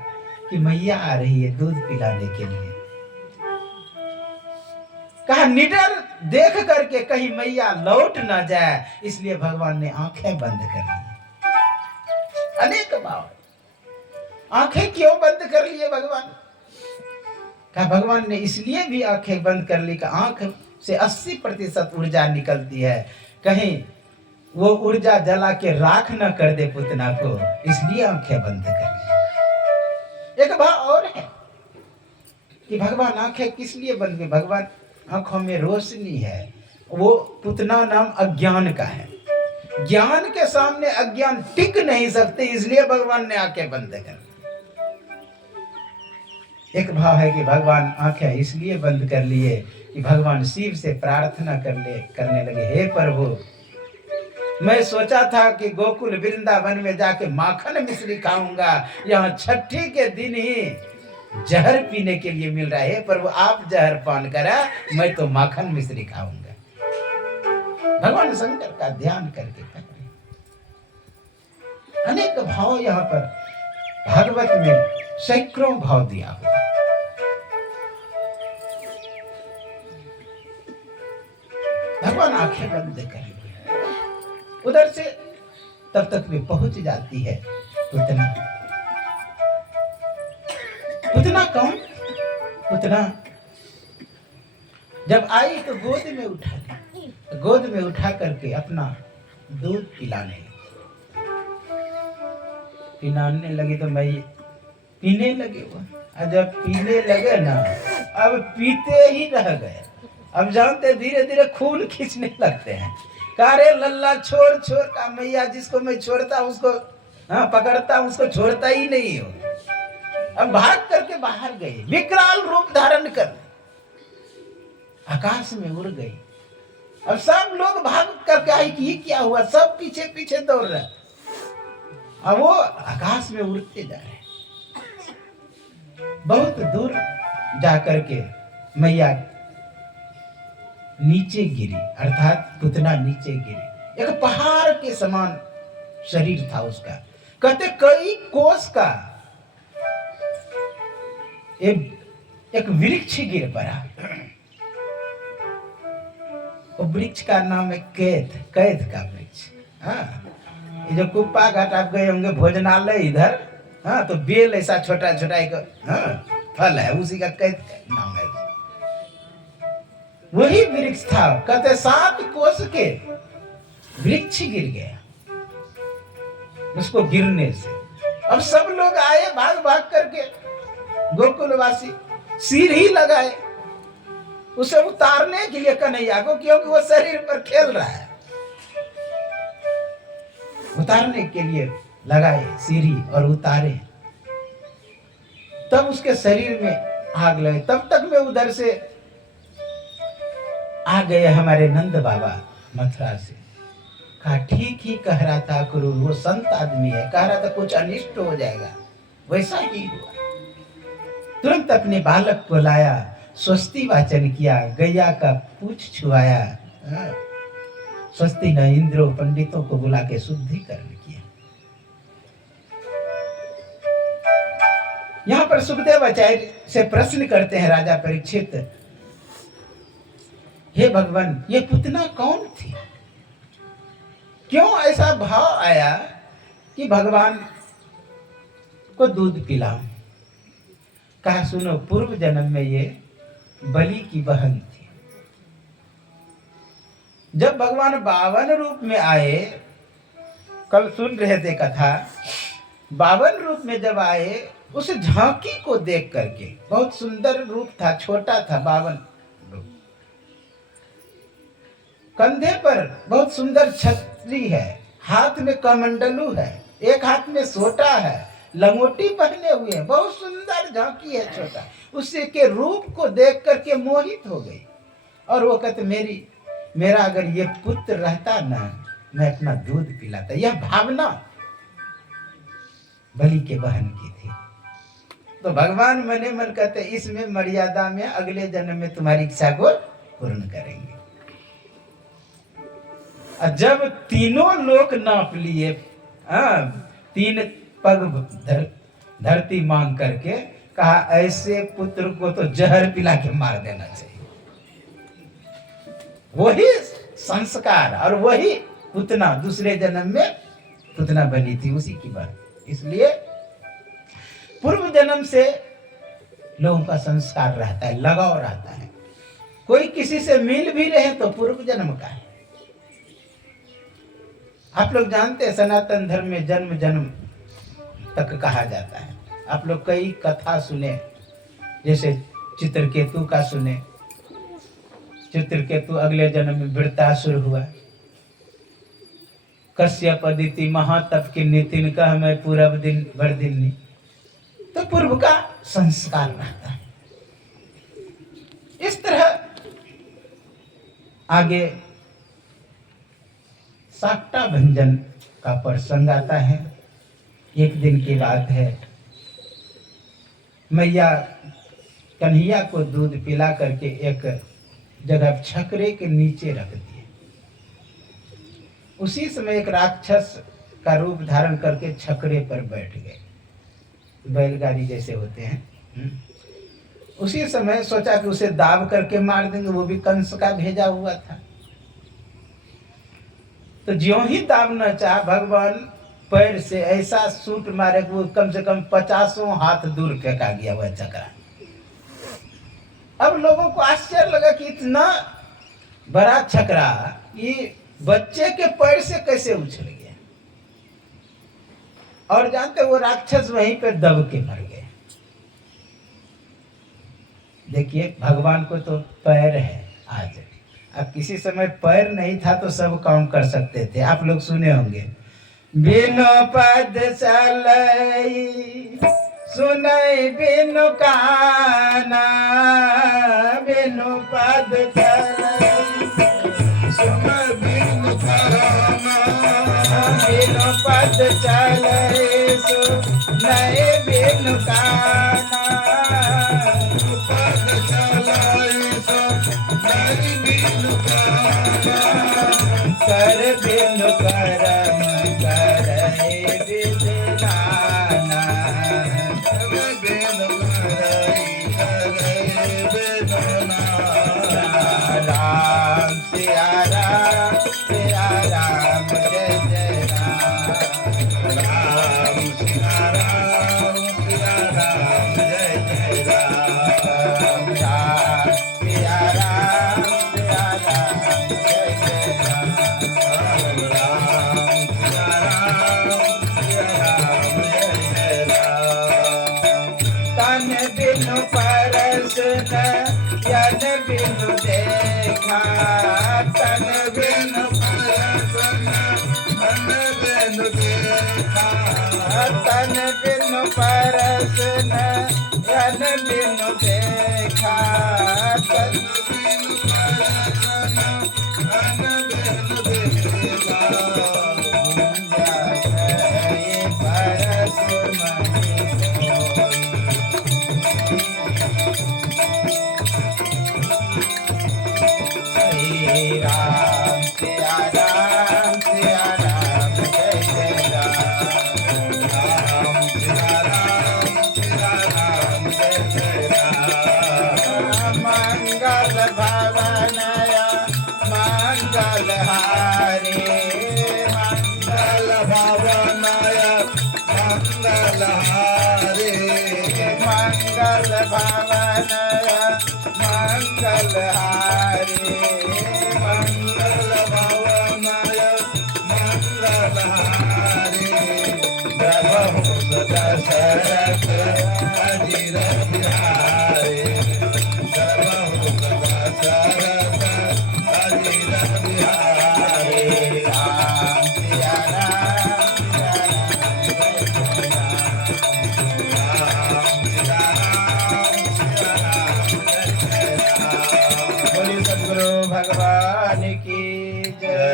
कि मैया आ रही है दूध पिलाने के लिए। कहा निडर देख करके कहीं मैया लौट ना जाए, इसलिए भगवान ने आंखें बंद कर ली। अनेक भाव, आंखें क्यों बंद कर लिए भगवान? कहा भगवान ने इसलिए भी आंखें बंद कर ली कि आंख से 80% ऊर्जा निकलती है, कहीं वो ऊर्जा जला के राख न कर दे पुतना को, इसलिए आंखें बंद कर ली। एक भाव और है कि भगवान आंखें किस लिए बंद की? भगवान आंखों में रोशनी है, वो पुतना नाम अज्ञान का है। ज्ञान के सामने अज्ञान टिक नहीं सकते, इसलिए भगवान ने आंखें बंद कर ली। एक भाव है कि भगवान आंखें इसलिए बंद कर लिए कि भगवान शिव से प्रार्थना करने लगे, हे प्रभु, मैं सोचा था कि गोकुल वृंदावन में जाके माखन मिश्री खाऊंगा, यहाँ छठी के दिन ही जहर पीने के लिए मिल रहा है। प्रभु आप जहर पान करा, मैं तो माखन मिश्री खाऊंगा। भगवान शंकर का ध्यान करके कर रहे। अनेक भाव यहाँ पर भागवत में सैकड़ों भाव दिया हुआ। भगवान आंखें बंद कर लिए, उधर से तब तक वे पहुंच जाती है पुतना। पुतना कौन? पुतना जब आई तो गोद में उठा ली, गोद में उठा करके अपना दूध पिलाने लगी तो मैं पीने लगे वो। और जब पीने लगे ना, अब पीते ही रह गए। अब जानते धीरे धीरे खून खींचने लगते हैं। कारे लल्ला छोड़ छोड़ का, मैया जिसको मैं छोड़ता उसको पकड़ता, उसको छोड़ता ही नहीं हो। अब भाग करके बाहर गई, विकराल रूप धारण कर आकाश में उड़ गई। अब सब लोग भाग करके आई कि ये क्या हुआ, सब पीछे पीछे दौड़ रहे। अब वो आकाश में उड़ते जा रहे। बहुत दूर जाकर के मैया नीचे गिरी, अर्थात पुतना नीचे गिरी। एक पहाड़ के समान शरीर था उसका, कहते कई कोस का एक वृक्ष गिर पड़ा। वो वृक्ष का नाम है कैद का वृक्ष। ये जो कुप्पा घाट आप गए होंगे भोजनालय इधर, तो बेल ऐसा छोटा छोटा एक फल है, उसी का कैद नाम है। वही वृक्ष था, कहते 7 कोस के वृक्ष गिर गया। उसको गिरने से। अब सब लोग आए भाग भाग करके, गोकुलवासी सीढ़ी लगाए उसे उतारने के लिए कन्हैया को, क्योंकि वो शरीर पर खेल रहा है। उतारने के लिए लगाए सीढ़ी और उतारे, तब उसके शरीर में आग लगे। तब तक में उधर से आ गए हमारे नंद बाबा मथुरा से। कहा ठीक ही कह रहा था क्रूर, वो संत आदमी है, कह रहा था कुछ अनिष्ट हो जाएगा, वैसा ही हुआ। तुरंत अपने बालक को लाया, स्वस्ति वाचन किया, गैया का पूछ छुआया, स्वस्ति न इंद्रो, पंडितों को बुला के शुद्धिकरण किया। यहाँ पर सुखदेव आचार्य से प्रश्न करते हैं राजा परीक्षित, हे भगवान ये पुतना कौन थी? क्यों ऐसा भाव आया कि भगवान को दूध पिलाऊं? कहा सुनो, पूर्व जन्म में ये बलि की बहन थी। जब भगवान 52 रूप में आए, कल सुन रहे थे कथा, 52 रूप में जब आए, उस झांकी को देख करके, बहुत सुंदर रूप था, छोटा था 52 रूप, कंधे पर बहुत सुंदर छतरी है, हाथ में कमंडलू है, एक हाथ में सोटा है, लंगोटी पहने हुए हैं, बहुत सुंदर झांकी है, छोटा। उसी के रूप को देख करके मोहित हो गई। और वो कहते मेरा अगर ये पुत्र रहता ना, मैं अपना दूध पिलाता। यह भावना बलि के बहन की थी। तो भगवान मने मन कहते इसमें मर्यादा में अगले जन्म में तुम्हारी इच्छा को पूर्ण करेंगे। जब तीनों लोग नाप लिए, 3 पग धरती मांग करके, कहा ऐसे पुत्र को तो जहर पिला के मार देना चाहिए। वही संस्कार और वही पुतना दूसरे जन्म में पुतना बनी थी, उसी की बात। इसलिए पूर्व जन्म से लोगों का संस्कार रहता है, लगाव रहता है। कोई किसी से मिल भी रहे तो पूर्व जन्म का है। आप लोग जानते हैं सनातन धर्म में जन्म जन्म तक कहा जाता है। आप लोग कई कथा सुने, जैसे चित्रकेतु का सुने। चित्रकेतु अगले जन्म में वृत्तासुर हुआ। कश्यप अदिति महातप की नितिन का मैं पूरब दिन भर दिन नहीं। तो पूर्व का संस्कार रहता है। इस तरह आगे साक्टा भंजन का प्रसंग आता है। एक दिन की बात है, मैया कन्हैया को दूध पिला करके एक जगह छकरे के नीचे रख दिए। उसी समय एक राक्षस का रूप धारण करके छकरे पर बैठ गए, बैलगाड़ी जैसे होते हैं। उसी समय सोचा कि उसे दाब करके मार देंगे, वो भी कंस का भेजा हुआ था। तो ज्यों ही दाबना चाहा, भगवान पैर से ऐसा सूट मारे कि वो कम से कम 50 हाथ दूर फेंका गया वह चक्रा। अब लोगों को आश्चर्य लगा कि इतना बड़ा छकरा ये बच्चे के पैर से कैसे उछल गया। और जानते वो राक्षस वहीं पर दब के मर गए। देखिए भगवान को तो पैर है आज, अब किसी समय पैर नहीं था तो सब काम कर सकते थे। आप लोग सुने होंगे, बिनु पद चलई सुनई बिनु काना, बिनु पद चलई सुनई बिनु काना, बिनु पद चलई सुनई बिनु काना, पद चलई सुनई बिनु काना, कर बिनु करम करई विदनाना, कर बिनु करई करई विदनाना। राम सिया राम जय जय राम, राम सिया राम जय जय राम, राम सिया राम जय जय राम, राम सिया राम परस नयन बिनु देखा राम सिया राम जय जय राम राम सिया राम जय जय राम मंगल भवनया मंगल हारे मंगल भवनय मंगल हारे मंगल भवनया मंगल हारे मंगल भवनय मंगल हारे प्रभु दशरथ अजिर बिहारे प्रभु दशरथ अजिर बिहारे राम सिया राम बोलिए सद्गुरु भगवान की जय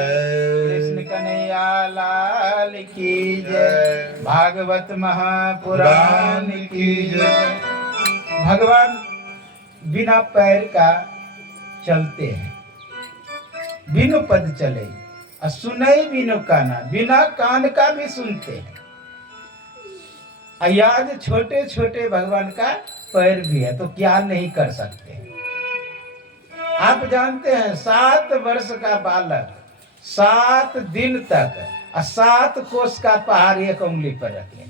कृष्ण कन्हैया लाल की जय भागवत महापुराण की जय भगवान बिना पैर का चलते हैं बिनु पद चले और सुने बिनु काना बिना कान का भी सुनते हैं आज छोटे छोटे भगवान का पैर भी है तो क्या नहीं कर सकते। आप जानते हैं 7 वर्ष का बालक 7 दिन तक 7 कोस का पहाड़ एक उंगली पर रखे।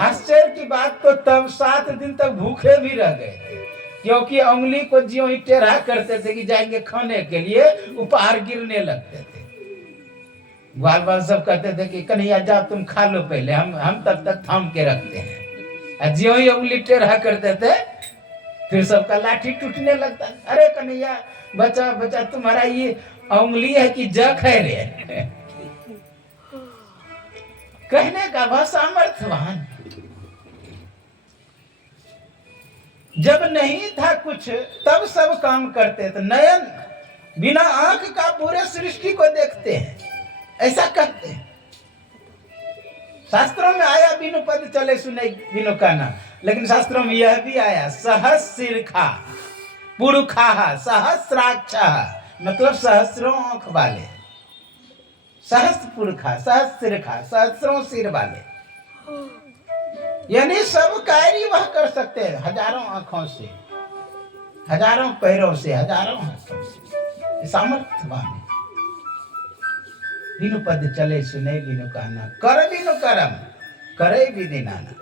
आश्चर्य की बात तो तब 7 दिन तक भूखे भी रह गए थे क्योंकि उंगली को ज्यों ही टेढ़ा करते थे कि जाएंगे खाने के लिए वो पहाड़ गिरने लगते थे। ग्वाल बाल सब कहते थे कि कन्हैया जाओ तुम खा लो पहले हम तब तक थाम के रखते हैं। ज्यों ही उंगली टेढ़ा करते थे फिर सबका लाठी टूटने लगता। अरे कन्हैया बचा बचा तुम्हारा ये उंगली है कि जख है रे। कहने का वह सामर्थ्यवान जब नहीं था कुछ तब सब काम करते थे। नयन बिना आंख का पूरे सृष्टि को देखते हैं ऐसा कहते हैं। शास्त्रों में आया बिनु पद चले सुने बिनु काना लेकिन शास्त्रों में यह भी आया सहस्रखा पुरुखा सहस्राक्षा मतलब सहस्रों आंख वाले सहस्र पुरुखा सहस्रखा सहस्रों सिर वाले यानी सब कार्य वह कर सकते हैं हजारों आंखों से हजारों पैरों से हजारों हाथों से सामर्थ्यवान है। बिनु पद चले सुने बिनु कहना कर बिनु करम करे बिनु नाना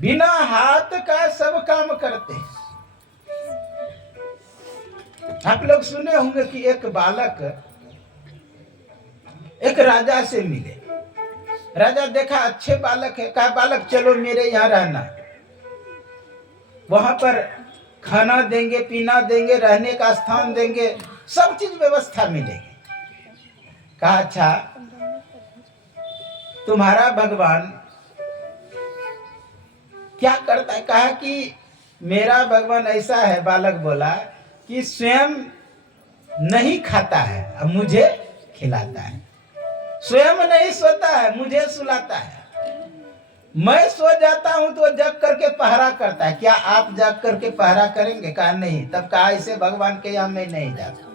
बिना हाथ का सब काम करते हैं। आप लोग सुने होंगे कि एक बालक एक राजा से मिले। राजा देखा अच्छे बालक है कहा बालक चलो मेरे यहाँ रहना वहां पर खाना देंगे पीना देंगे रहने का स्थान देंगे सब चीज व्यवस्था मिलेगी। कहा अच्छा तुम्हारा भगवान क्या करता है। कहा कि मेरा भगवान ऐसा है बालक बोला कि स्वयं नहीं खाता है अब मुझे खिलाता है स्वयं नहीं सोता है मुझे सुलाता है मैं सो जाता हूं तो जग करके पहरा करता है। क्या आप जग करके पहरा करेंगे। कहा नहीं। तब कहा ऐसे भगवान के यहाँ मैं नहीं जाता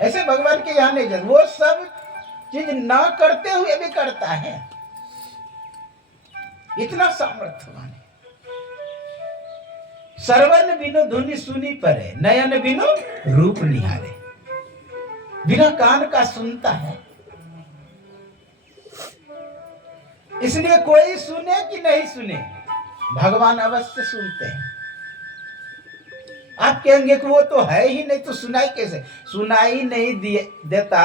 ऐसे भगवान के यहाँ नहीं जाता। वो सब चीज ना करते हुए भी करता है इतना सामर्थ्यवान है। श्रवण बिनु धुनि सुनी परे नयन बिनु रूप निहारे बिना कान का सुनता है। इसलिए कोई सुने कि नहीं सुने भगवान अवश्य सुनते हैं। आप कहेंगे कि वो तो है ही नहीं तो सुनाई कैसे। सुनाई नहीं देता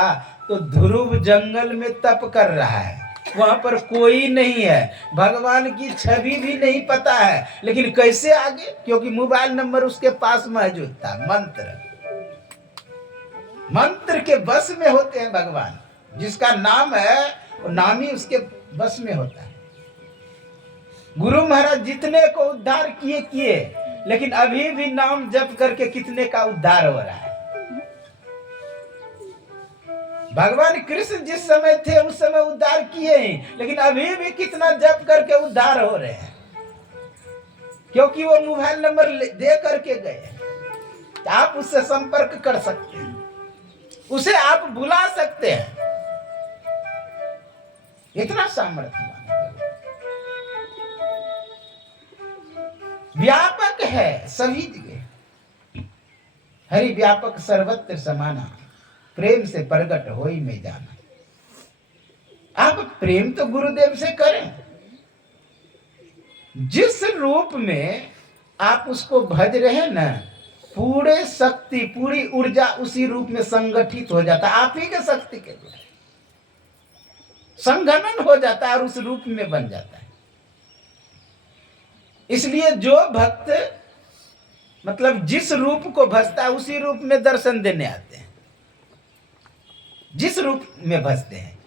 तो ध्रुव जंगल में तप कर रहा है वहां पर कोई नहीं है भगवान की छवि भी नहीं पता है लेकिन कैसे आगे क्योंकि मोबाइल नंबर उसके पास मौजूद था। मंत्र के बस में होते हैं भगवान जिसका नाम है वो नाम ही उसके बस में होता है। गुरु महाराज जितने को उद्धार किए किए, लेकिन अभी भी नाम जप करके कितने का उद्धार हो रहा है। भगवान कृष्ण जिस समय थे उस समय उद्धार किए ही, लेकिन अभी भी कितना जप करके उद्धार हो रहे हैं, क्योंकि वो मोबाइल नंबर दे करके गए। आप उससे संपर्क कर सकते हैं, उसे आप बुला सकते हैं, इतना सामर्थ्य व्यापक है सभी जगह। हरि व्यापक सर्वत्र समाना, प्रेम से प्रकट होई में जाना। आप प्रेम तो गुरुदेव से करें, जिस रूप में आप उसको भज रहे हैं ना, पूरे शक्ति पूरी ऊर्जा उसी रूप में संगठित हो जाता है। आप ही के शक्ति के द्वारा संघनन हो जाता है और उस रूप में बन जाता है। इसलिए जो भक्त मतलब जिस रूप को भजता है उसी रूप में दर्शन देने आते हैं, जिस रूप में भजते हैं,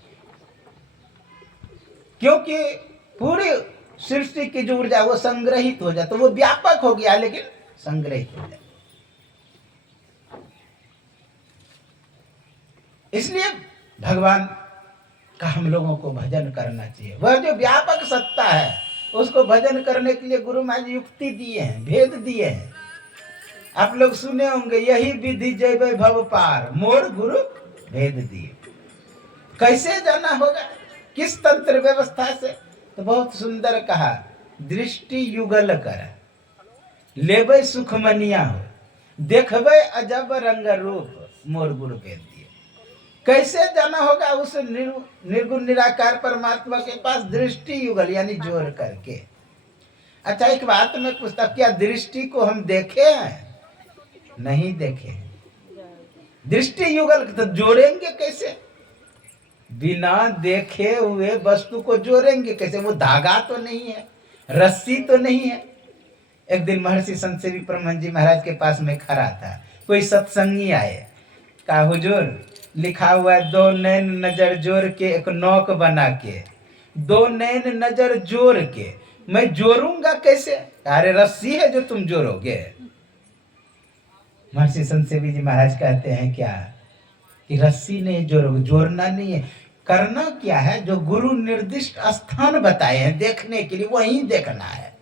क्योंकि पूरी सृष्टि की जो ऊर्जा वो संग्रहित हो जाता है। वो व्यापक हो गया लेकिन संग्रहित हो जाता। इसलिए भगवान का हम लोगों को भजन करना चाहिए। वह जो व्यापक सत्ता है उसको भजन करने के लिए गुरु महाराज युक्ति दिए हैं, भेद दिए हैं। आप लोग सुने होंगे, यही विधि जैबै भव पार, मोर गुरु भेद दिए। कैसे जाना होगा, किस तंत्र व्यवस्था से? तो बहुत सुंदर कहा, दृष्टि युगल कर लेबै सुखमनिया हो, देखबै अजब रंग रूप, मोर गुरु भेद दिए। कैसे जाना होगा उस निर्गुण निराकार परमात्मा के पास? दृष्टि युगल यानी जोड़ करके। अच्छा एक बात मैं पूछता, क्या दृष्टि को हम देखे हैं? नहीं देखे। दृष्टि युगल तो जोड़ेंगे कैसे? बिना देखे हुए वस्तु को जोड़ेंगे कैसे? वो धागा तो नहीं है, रस्सी तो नहीं है। एक दिन महर्षि संत सेवी परमहंस जी महाराज के पास में खड़ा था, कोई सत्संगी आए, कहा हुजूर लिखा हुआ है दो नैन नजर जोड़ के एक नौक बना के, दो नैन नजर जोड़ के मैं जोड़ूंगा कैसे? अरे रस्सी है जो तुम जोड़ोगे। महर्षि संत सेवी जी महाराज कहते हैं क्या कि रस्सी नहीं जोड़ोगे, जोड़ना नहीं है, करना क्या है? जो गुरु निर्दिष्ट स्थान बताए हैं देखने के लिए वहीं देखना है,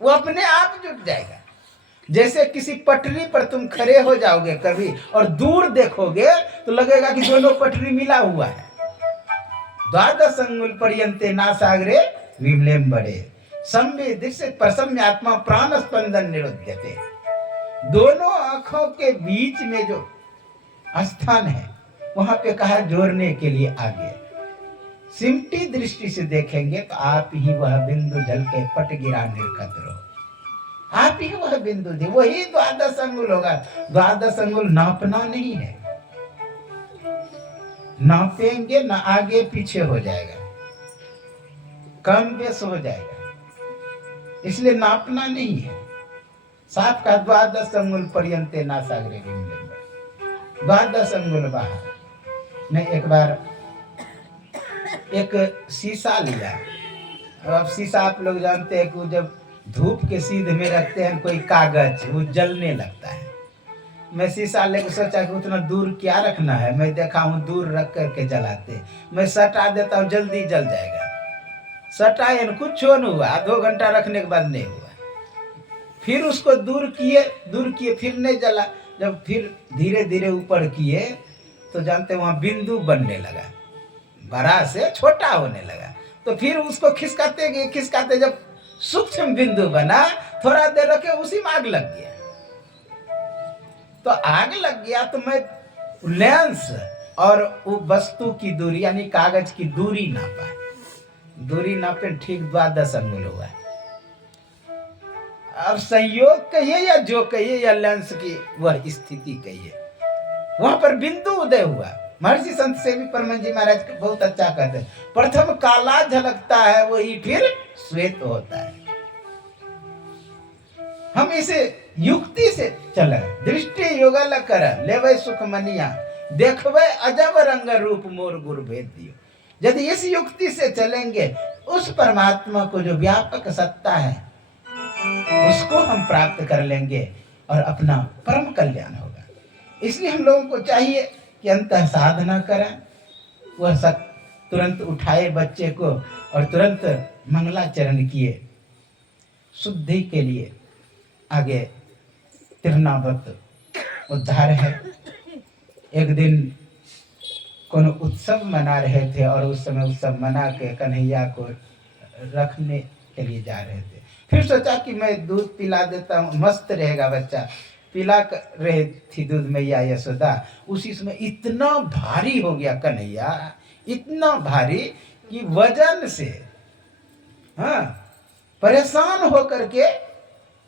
वो अपने आप जुट जाएगा। जैसे किसी पटरी पर तुम खड़े हो जाओगे कभी और दूर देखोगे तो लगेगा कि दोनों पटरी मिला हुआ है। द्वादश अंगुल पर्यंते नासाग्रे विमलेम बड़े संवे दृश्य प्रसम्य आत्मा प्राण स्पंदन निरुध्यते। दोनों आंखों के बीच में जो स्थान है वहां पे कहा जोड़ने के लिए आगे। सिमटी दृष्टि से देखेंगे तो आप ही वह बिंदु जल के पट गिरा निर्खत रहो, आप ही वह बिंदु थी, वही द्वादश अंगुल होगा। द्वादश अंगुल नापना नहीं है, नापेंगे ना आगे पीछे हो जाएगा, कम बेस हो जाएगा, इसलिए नापना नहीं है। साफ का द्वादश अंगुल पर्यंते नासाग्रे विमलेम, द्वादश अंगुल बाहर। मैं एक बार एक शीशा लिया, अब शीशा आप लोग जानते हैं कि जब धूप के सीध में रखते हैं कोई कागज वो जलने लगता है। मैं शीशा लेकर सोचा कि उतना दूर क्या रखना है, मैं देखा हूँ दूर रख करके जलाते, मैं सटा देता हूँ जल्दी जल जाएगा। सटाए कुछ नहीं हुआ, 2 घंटा रखने के बाद नहीं हुआ। फिर उसको दूर किए फिर नहीं जला। जब फिर धीरे धीरे ऊपर किए तो जानते वहाँ बिंदु बनने लगा, बड़ा से छोटा होने लगा। तो फिर उसको खिसकाते जब सूक्ष्म बिंदु बना, थोड़ा देर रखे उसी में आग लग गया। तो आग लग गया तो मैं लेंस और वो वस्तु की दूरी यानी कागज की दूरी नापा, दूरी नापे ठीक 12 अंगुल हुआ। अब संयोग कहिए या जो कहिए या लेंस की वह स्थिति कहिए, वहां पर बिंदु उदय हुआ। महर्षि संत सेवी परमहंस जी महाराज बहुत अच्छा कहते हैं, प्रथम काला झलकता है वही फिर श्वेत होता है। हम इसे युक्ति से चले, दृष्टि युगल कर लेवे सुख मनिया, देखबे अजब रंग रूप मोर गुरु भेद दियो। यदि इस युक्ति से चलेंगे, उस परमात्मा को जो व्यापक सत्ता है उसको हम प्राप्त कर लेंगे और अपना परम कल्याण होगा। इसलिए हम लोगों को चाहिए कि अंतः साधना करें। वह सब तुरंत उठाए बच्चे को और तुरंत मंगलाचरण किए, शुद्धि के लिए आगे तिरनावत उद्धार है। एक दिन कोनो उत्सव मना रहे थे और उस समय उत्सव मना के कन्हैया को रखने के लिए जा रहे थे। फिर सोचा कि मैं दूध पिला देता हूँ, मस्त रहेगा बच्चा। पिला रही थी दूध मैया यशोदा। उसी समय इतना भारी हो गया कन्हैया, इतना भारी कि वजन से हाँ परेशान होकर के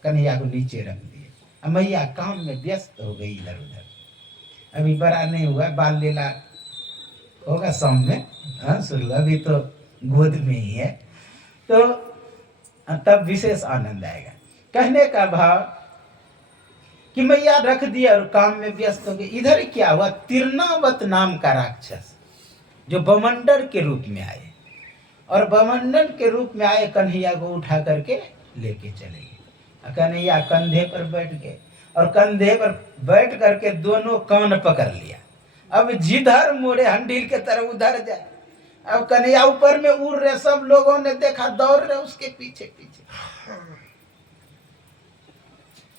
कन्हैया को नीचे रख दिए। अब मैया काम में व्यस्त हो गई इधर उधर। अभी बड़ा नहीं हुआ, बाल लीला होगा शाम में, हाँ शुरू, अभी तो गोद में ही है, तो तब विशेष आनंद आएगा। कहने का भाव कि मैया रख दिया और काम में व्यस्त हो गए। इधर क्या हुआ, तिरनावत नाम का राक्षस जो बमंडर के रूप में आए, और बमंडर के रूप में आए कन्हैया को उठा करके लेके चले गए। कन्हैया कंधे पर बैठ गए और कंधे पर बैठ करके दोनों कान पकड़ लिया। अब जिधर मोड़े हंडील के तरफ उधर जाए। अब कन्हैया ऊपर में उड़ रहे, सब लोगों ने देखा, दौड़ रहे उसके पीछे पीछे।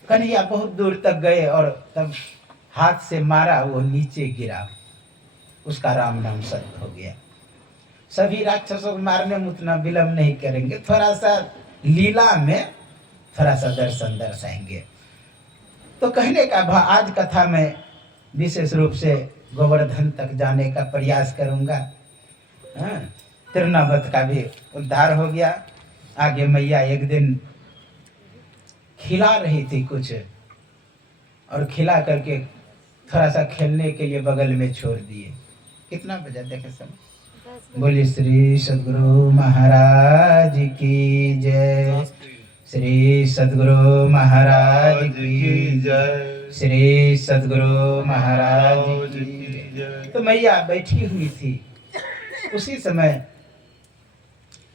कन्हैया बहुत दूर तक गए और तब हाथ से मारा, वो नीचे गिरा, उसका राम नाम सत्य हो गया। सभी राक्षसों को मारने में उतना विलंब नहीं करेंगे, थोड़ा सा लीला में थोड़ा सा दर्शन दर्शाएंगे। तो कहने का भाव, आज कथा में विशेष रूप से गोवर्धन तक जाने का प्रयास करूंगा। तिरनावत का भी उद्धार हो गया। आगे मैया एक दिन खिला रही थी कुछ, और खिला करके थोड़ा सा खेलने के लिए बगल में छोड़ दिए। कितना बजा देखे समय? बोलिए श्री सद्गुरु महाराज की जय, श्री सद्गुरु महाराज की जय, श्री सद्गुरु महाराज की जय। तो मैया बैठी हुई थी, उसी समय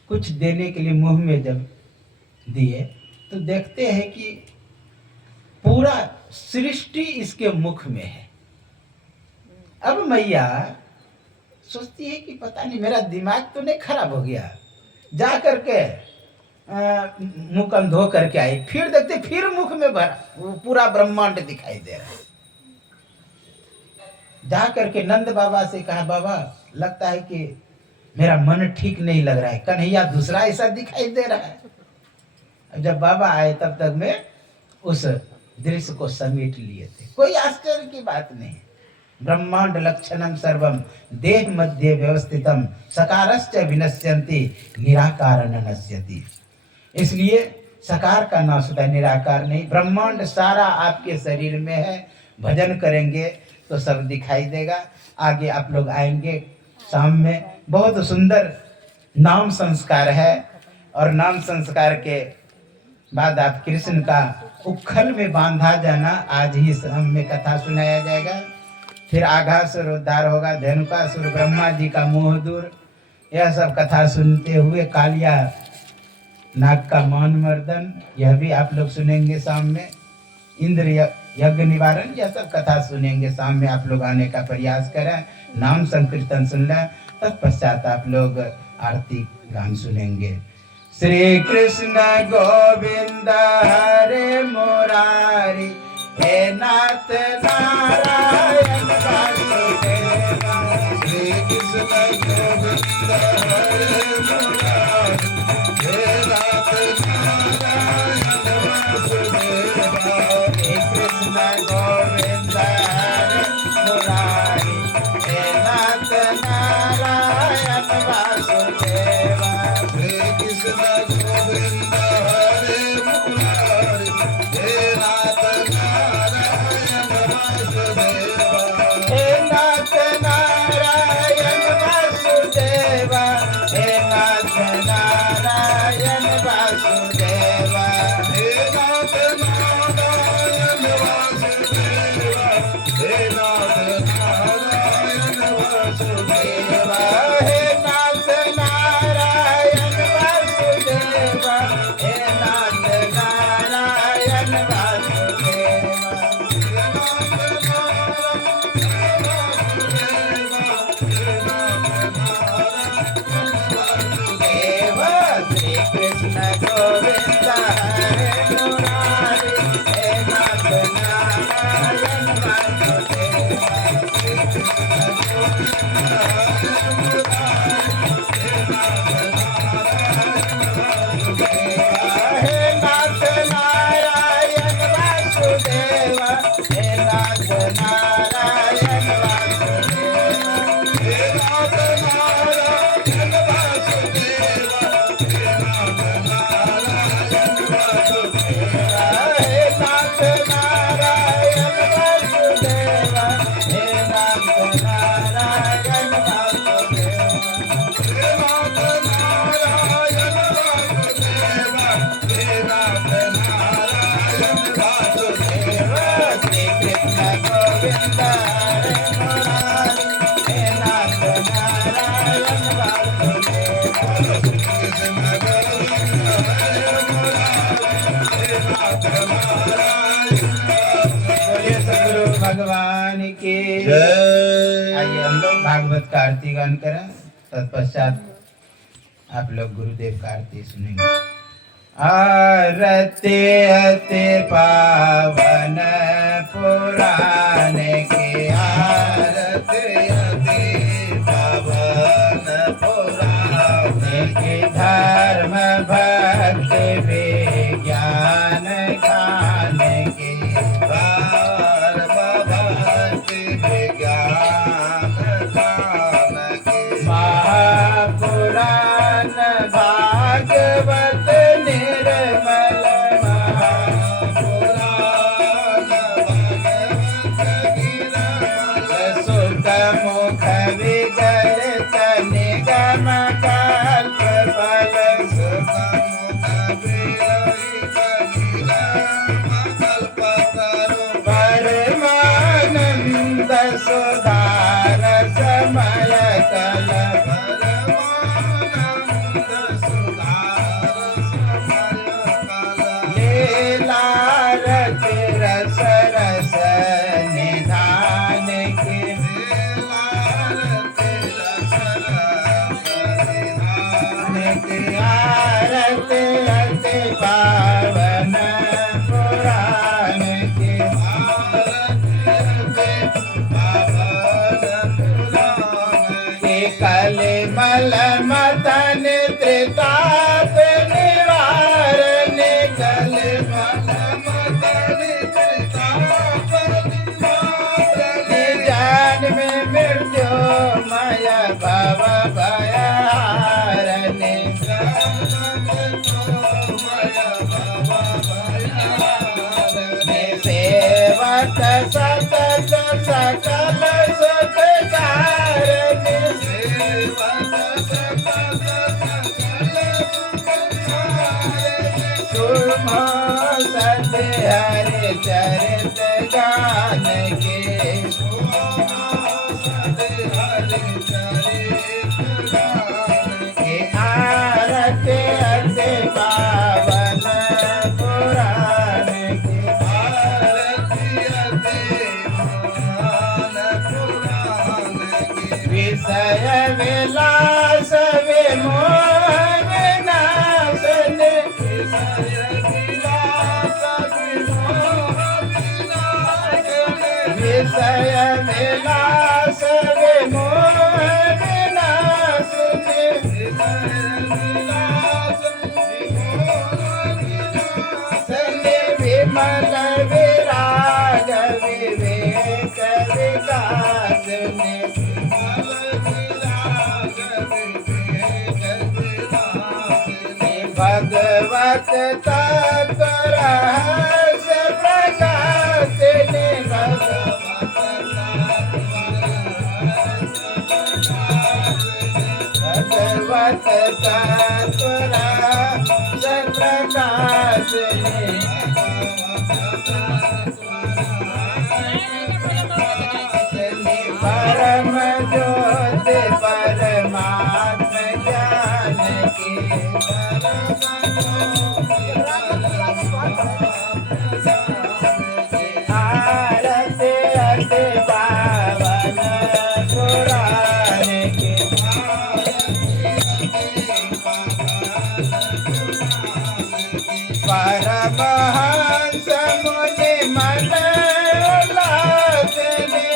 कुछ देने के लिए मुंह में जब दिए तो देखते हैं कि पूरा सृष्टि इसके मुख में है। अब मैया सोचती है कि पता नहीं मेरा दिमाग तो नहीं खराब हो गया। जा करके मुंह कन धो करके आई, फिर देखते फिर मुख में भरा, वो पूरा ब्रह्मांड दिखाई दे रहा है। जा करके नंद बाबा से कहा, बाबा लगता है कि मेरा मन ठीक नहीं लग रहा है, कन्हैया दूसरा ऐसा दिखाई दे रहा है। जब बाबा आए तब तक मैं उस दृश्य को समेट लिए थे। कोई आश्चर्य की बात नहीं। ब्रह्मांड लक्षणम सर्वम देह मध्य व्यवस्थितम सकारश्च विनश्यन्ति निराकार न नश्यति। इसलिए सकार का नाश होता है, निराकार नहीं। ब्रह्मांड सारा आपके शरीर में है। भजन करेंगे तो सब दिखाई देगा। आगे आप लोग आएंगे शाम में, बहुत सुंदर नाम संस्कार है, और नाम संस्कार के बाद आप कृष्ण का उखल में बांधा जाना आज ही शाम में कथा सुनाया जाएगा। फिर आघासुर उद्धार होगा, धेनुकासुर, ब्रह्मा जी का मोह दूर, यह सब कथा सुनते हुए कालिया नाग का मान मर्दन, यह भी आप लोग सुनेंगे शाम में। इंद्र यज्ञ निवारण, यह सब कथा सुनेंगे शाम में। आप लोग आने का प्रयास करें, नाम संकीर्तन सुन लें, तत्पश्चात आप लोग आरती गान सुनेंगे। श्री कृष्ण गोविंद हरे मुरारी, हे नाथ नारायण वासुदेवा। श्री कृष्ण गोविंद हरे मुरारी, हे नाथ नारायण वासुदेवा। श्री कृष्ण गोविंद हरे मुरारी, हे नाथ नारायण वासुदेवा। श्री कृष्ण गोविंद हरे मुरारी, हे नाथ नारायण वासुदेवा। जय। आइए हम लोग भागवत का आरती गान करें, तत्पश्चात आप लोग गुरुदेव का आरती सुनेंगे। आरती अति पावन पुराण की, आरती अति पावन पुराण की, धर्म भक्ति विज्ञान गान की, धर्म भक्ति विज्ञान गान की, महापुराण भागवत निर्मल, महापुराण भगवत निर्मल, सुख मुख विगलित निगम कल्प फल, सुख मुख विरहित निगम कल्पतरु, परमानंद सुधार समय कल, परमानंद सुधार समय कल, लीला रति रस रस निधान की, आरती अति पावन पुराण की, कलिमल मदन त्रिताप निवारण, कलिमल जान में मृत्युमय भव भयारण, सेवक सतत सकल सुख कारण, सुरमा सत्य हरि चरित गान के, आरती अति पावन पुराण की, विषय विलास विमोह विनाशन, विषय विलास विमोह विनाशन, विमल विराग विवेक विकास में, भगवत तत्व रहस्य प्रकाश ने, भगवत तत्व रहस्य प्रकाश ने, परम ज्योति परमात्म ज्ञान की, आरती अति पावन पुराण की, परमहंस मुनि मन उल्लास ने,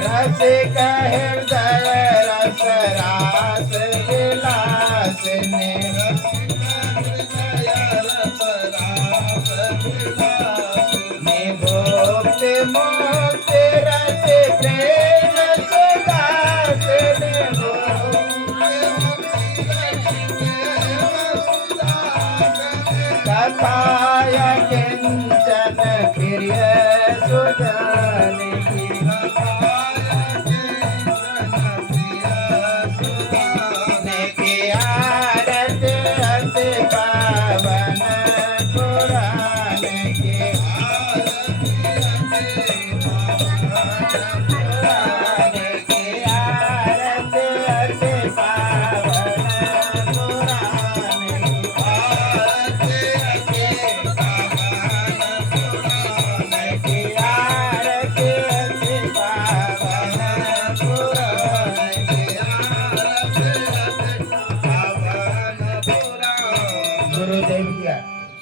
रसिक हृदय रस रास विलास ने, निभोक्ति मुक्ति रति प्रेम सुदास ने, कथाय किंचन प्रिय सुजान की, आरती गुरुदेव किया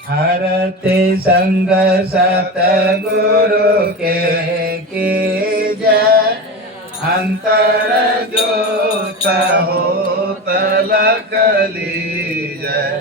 हरते संग सतगुरु के जय अंतर ज्योत हो तलक ली जय।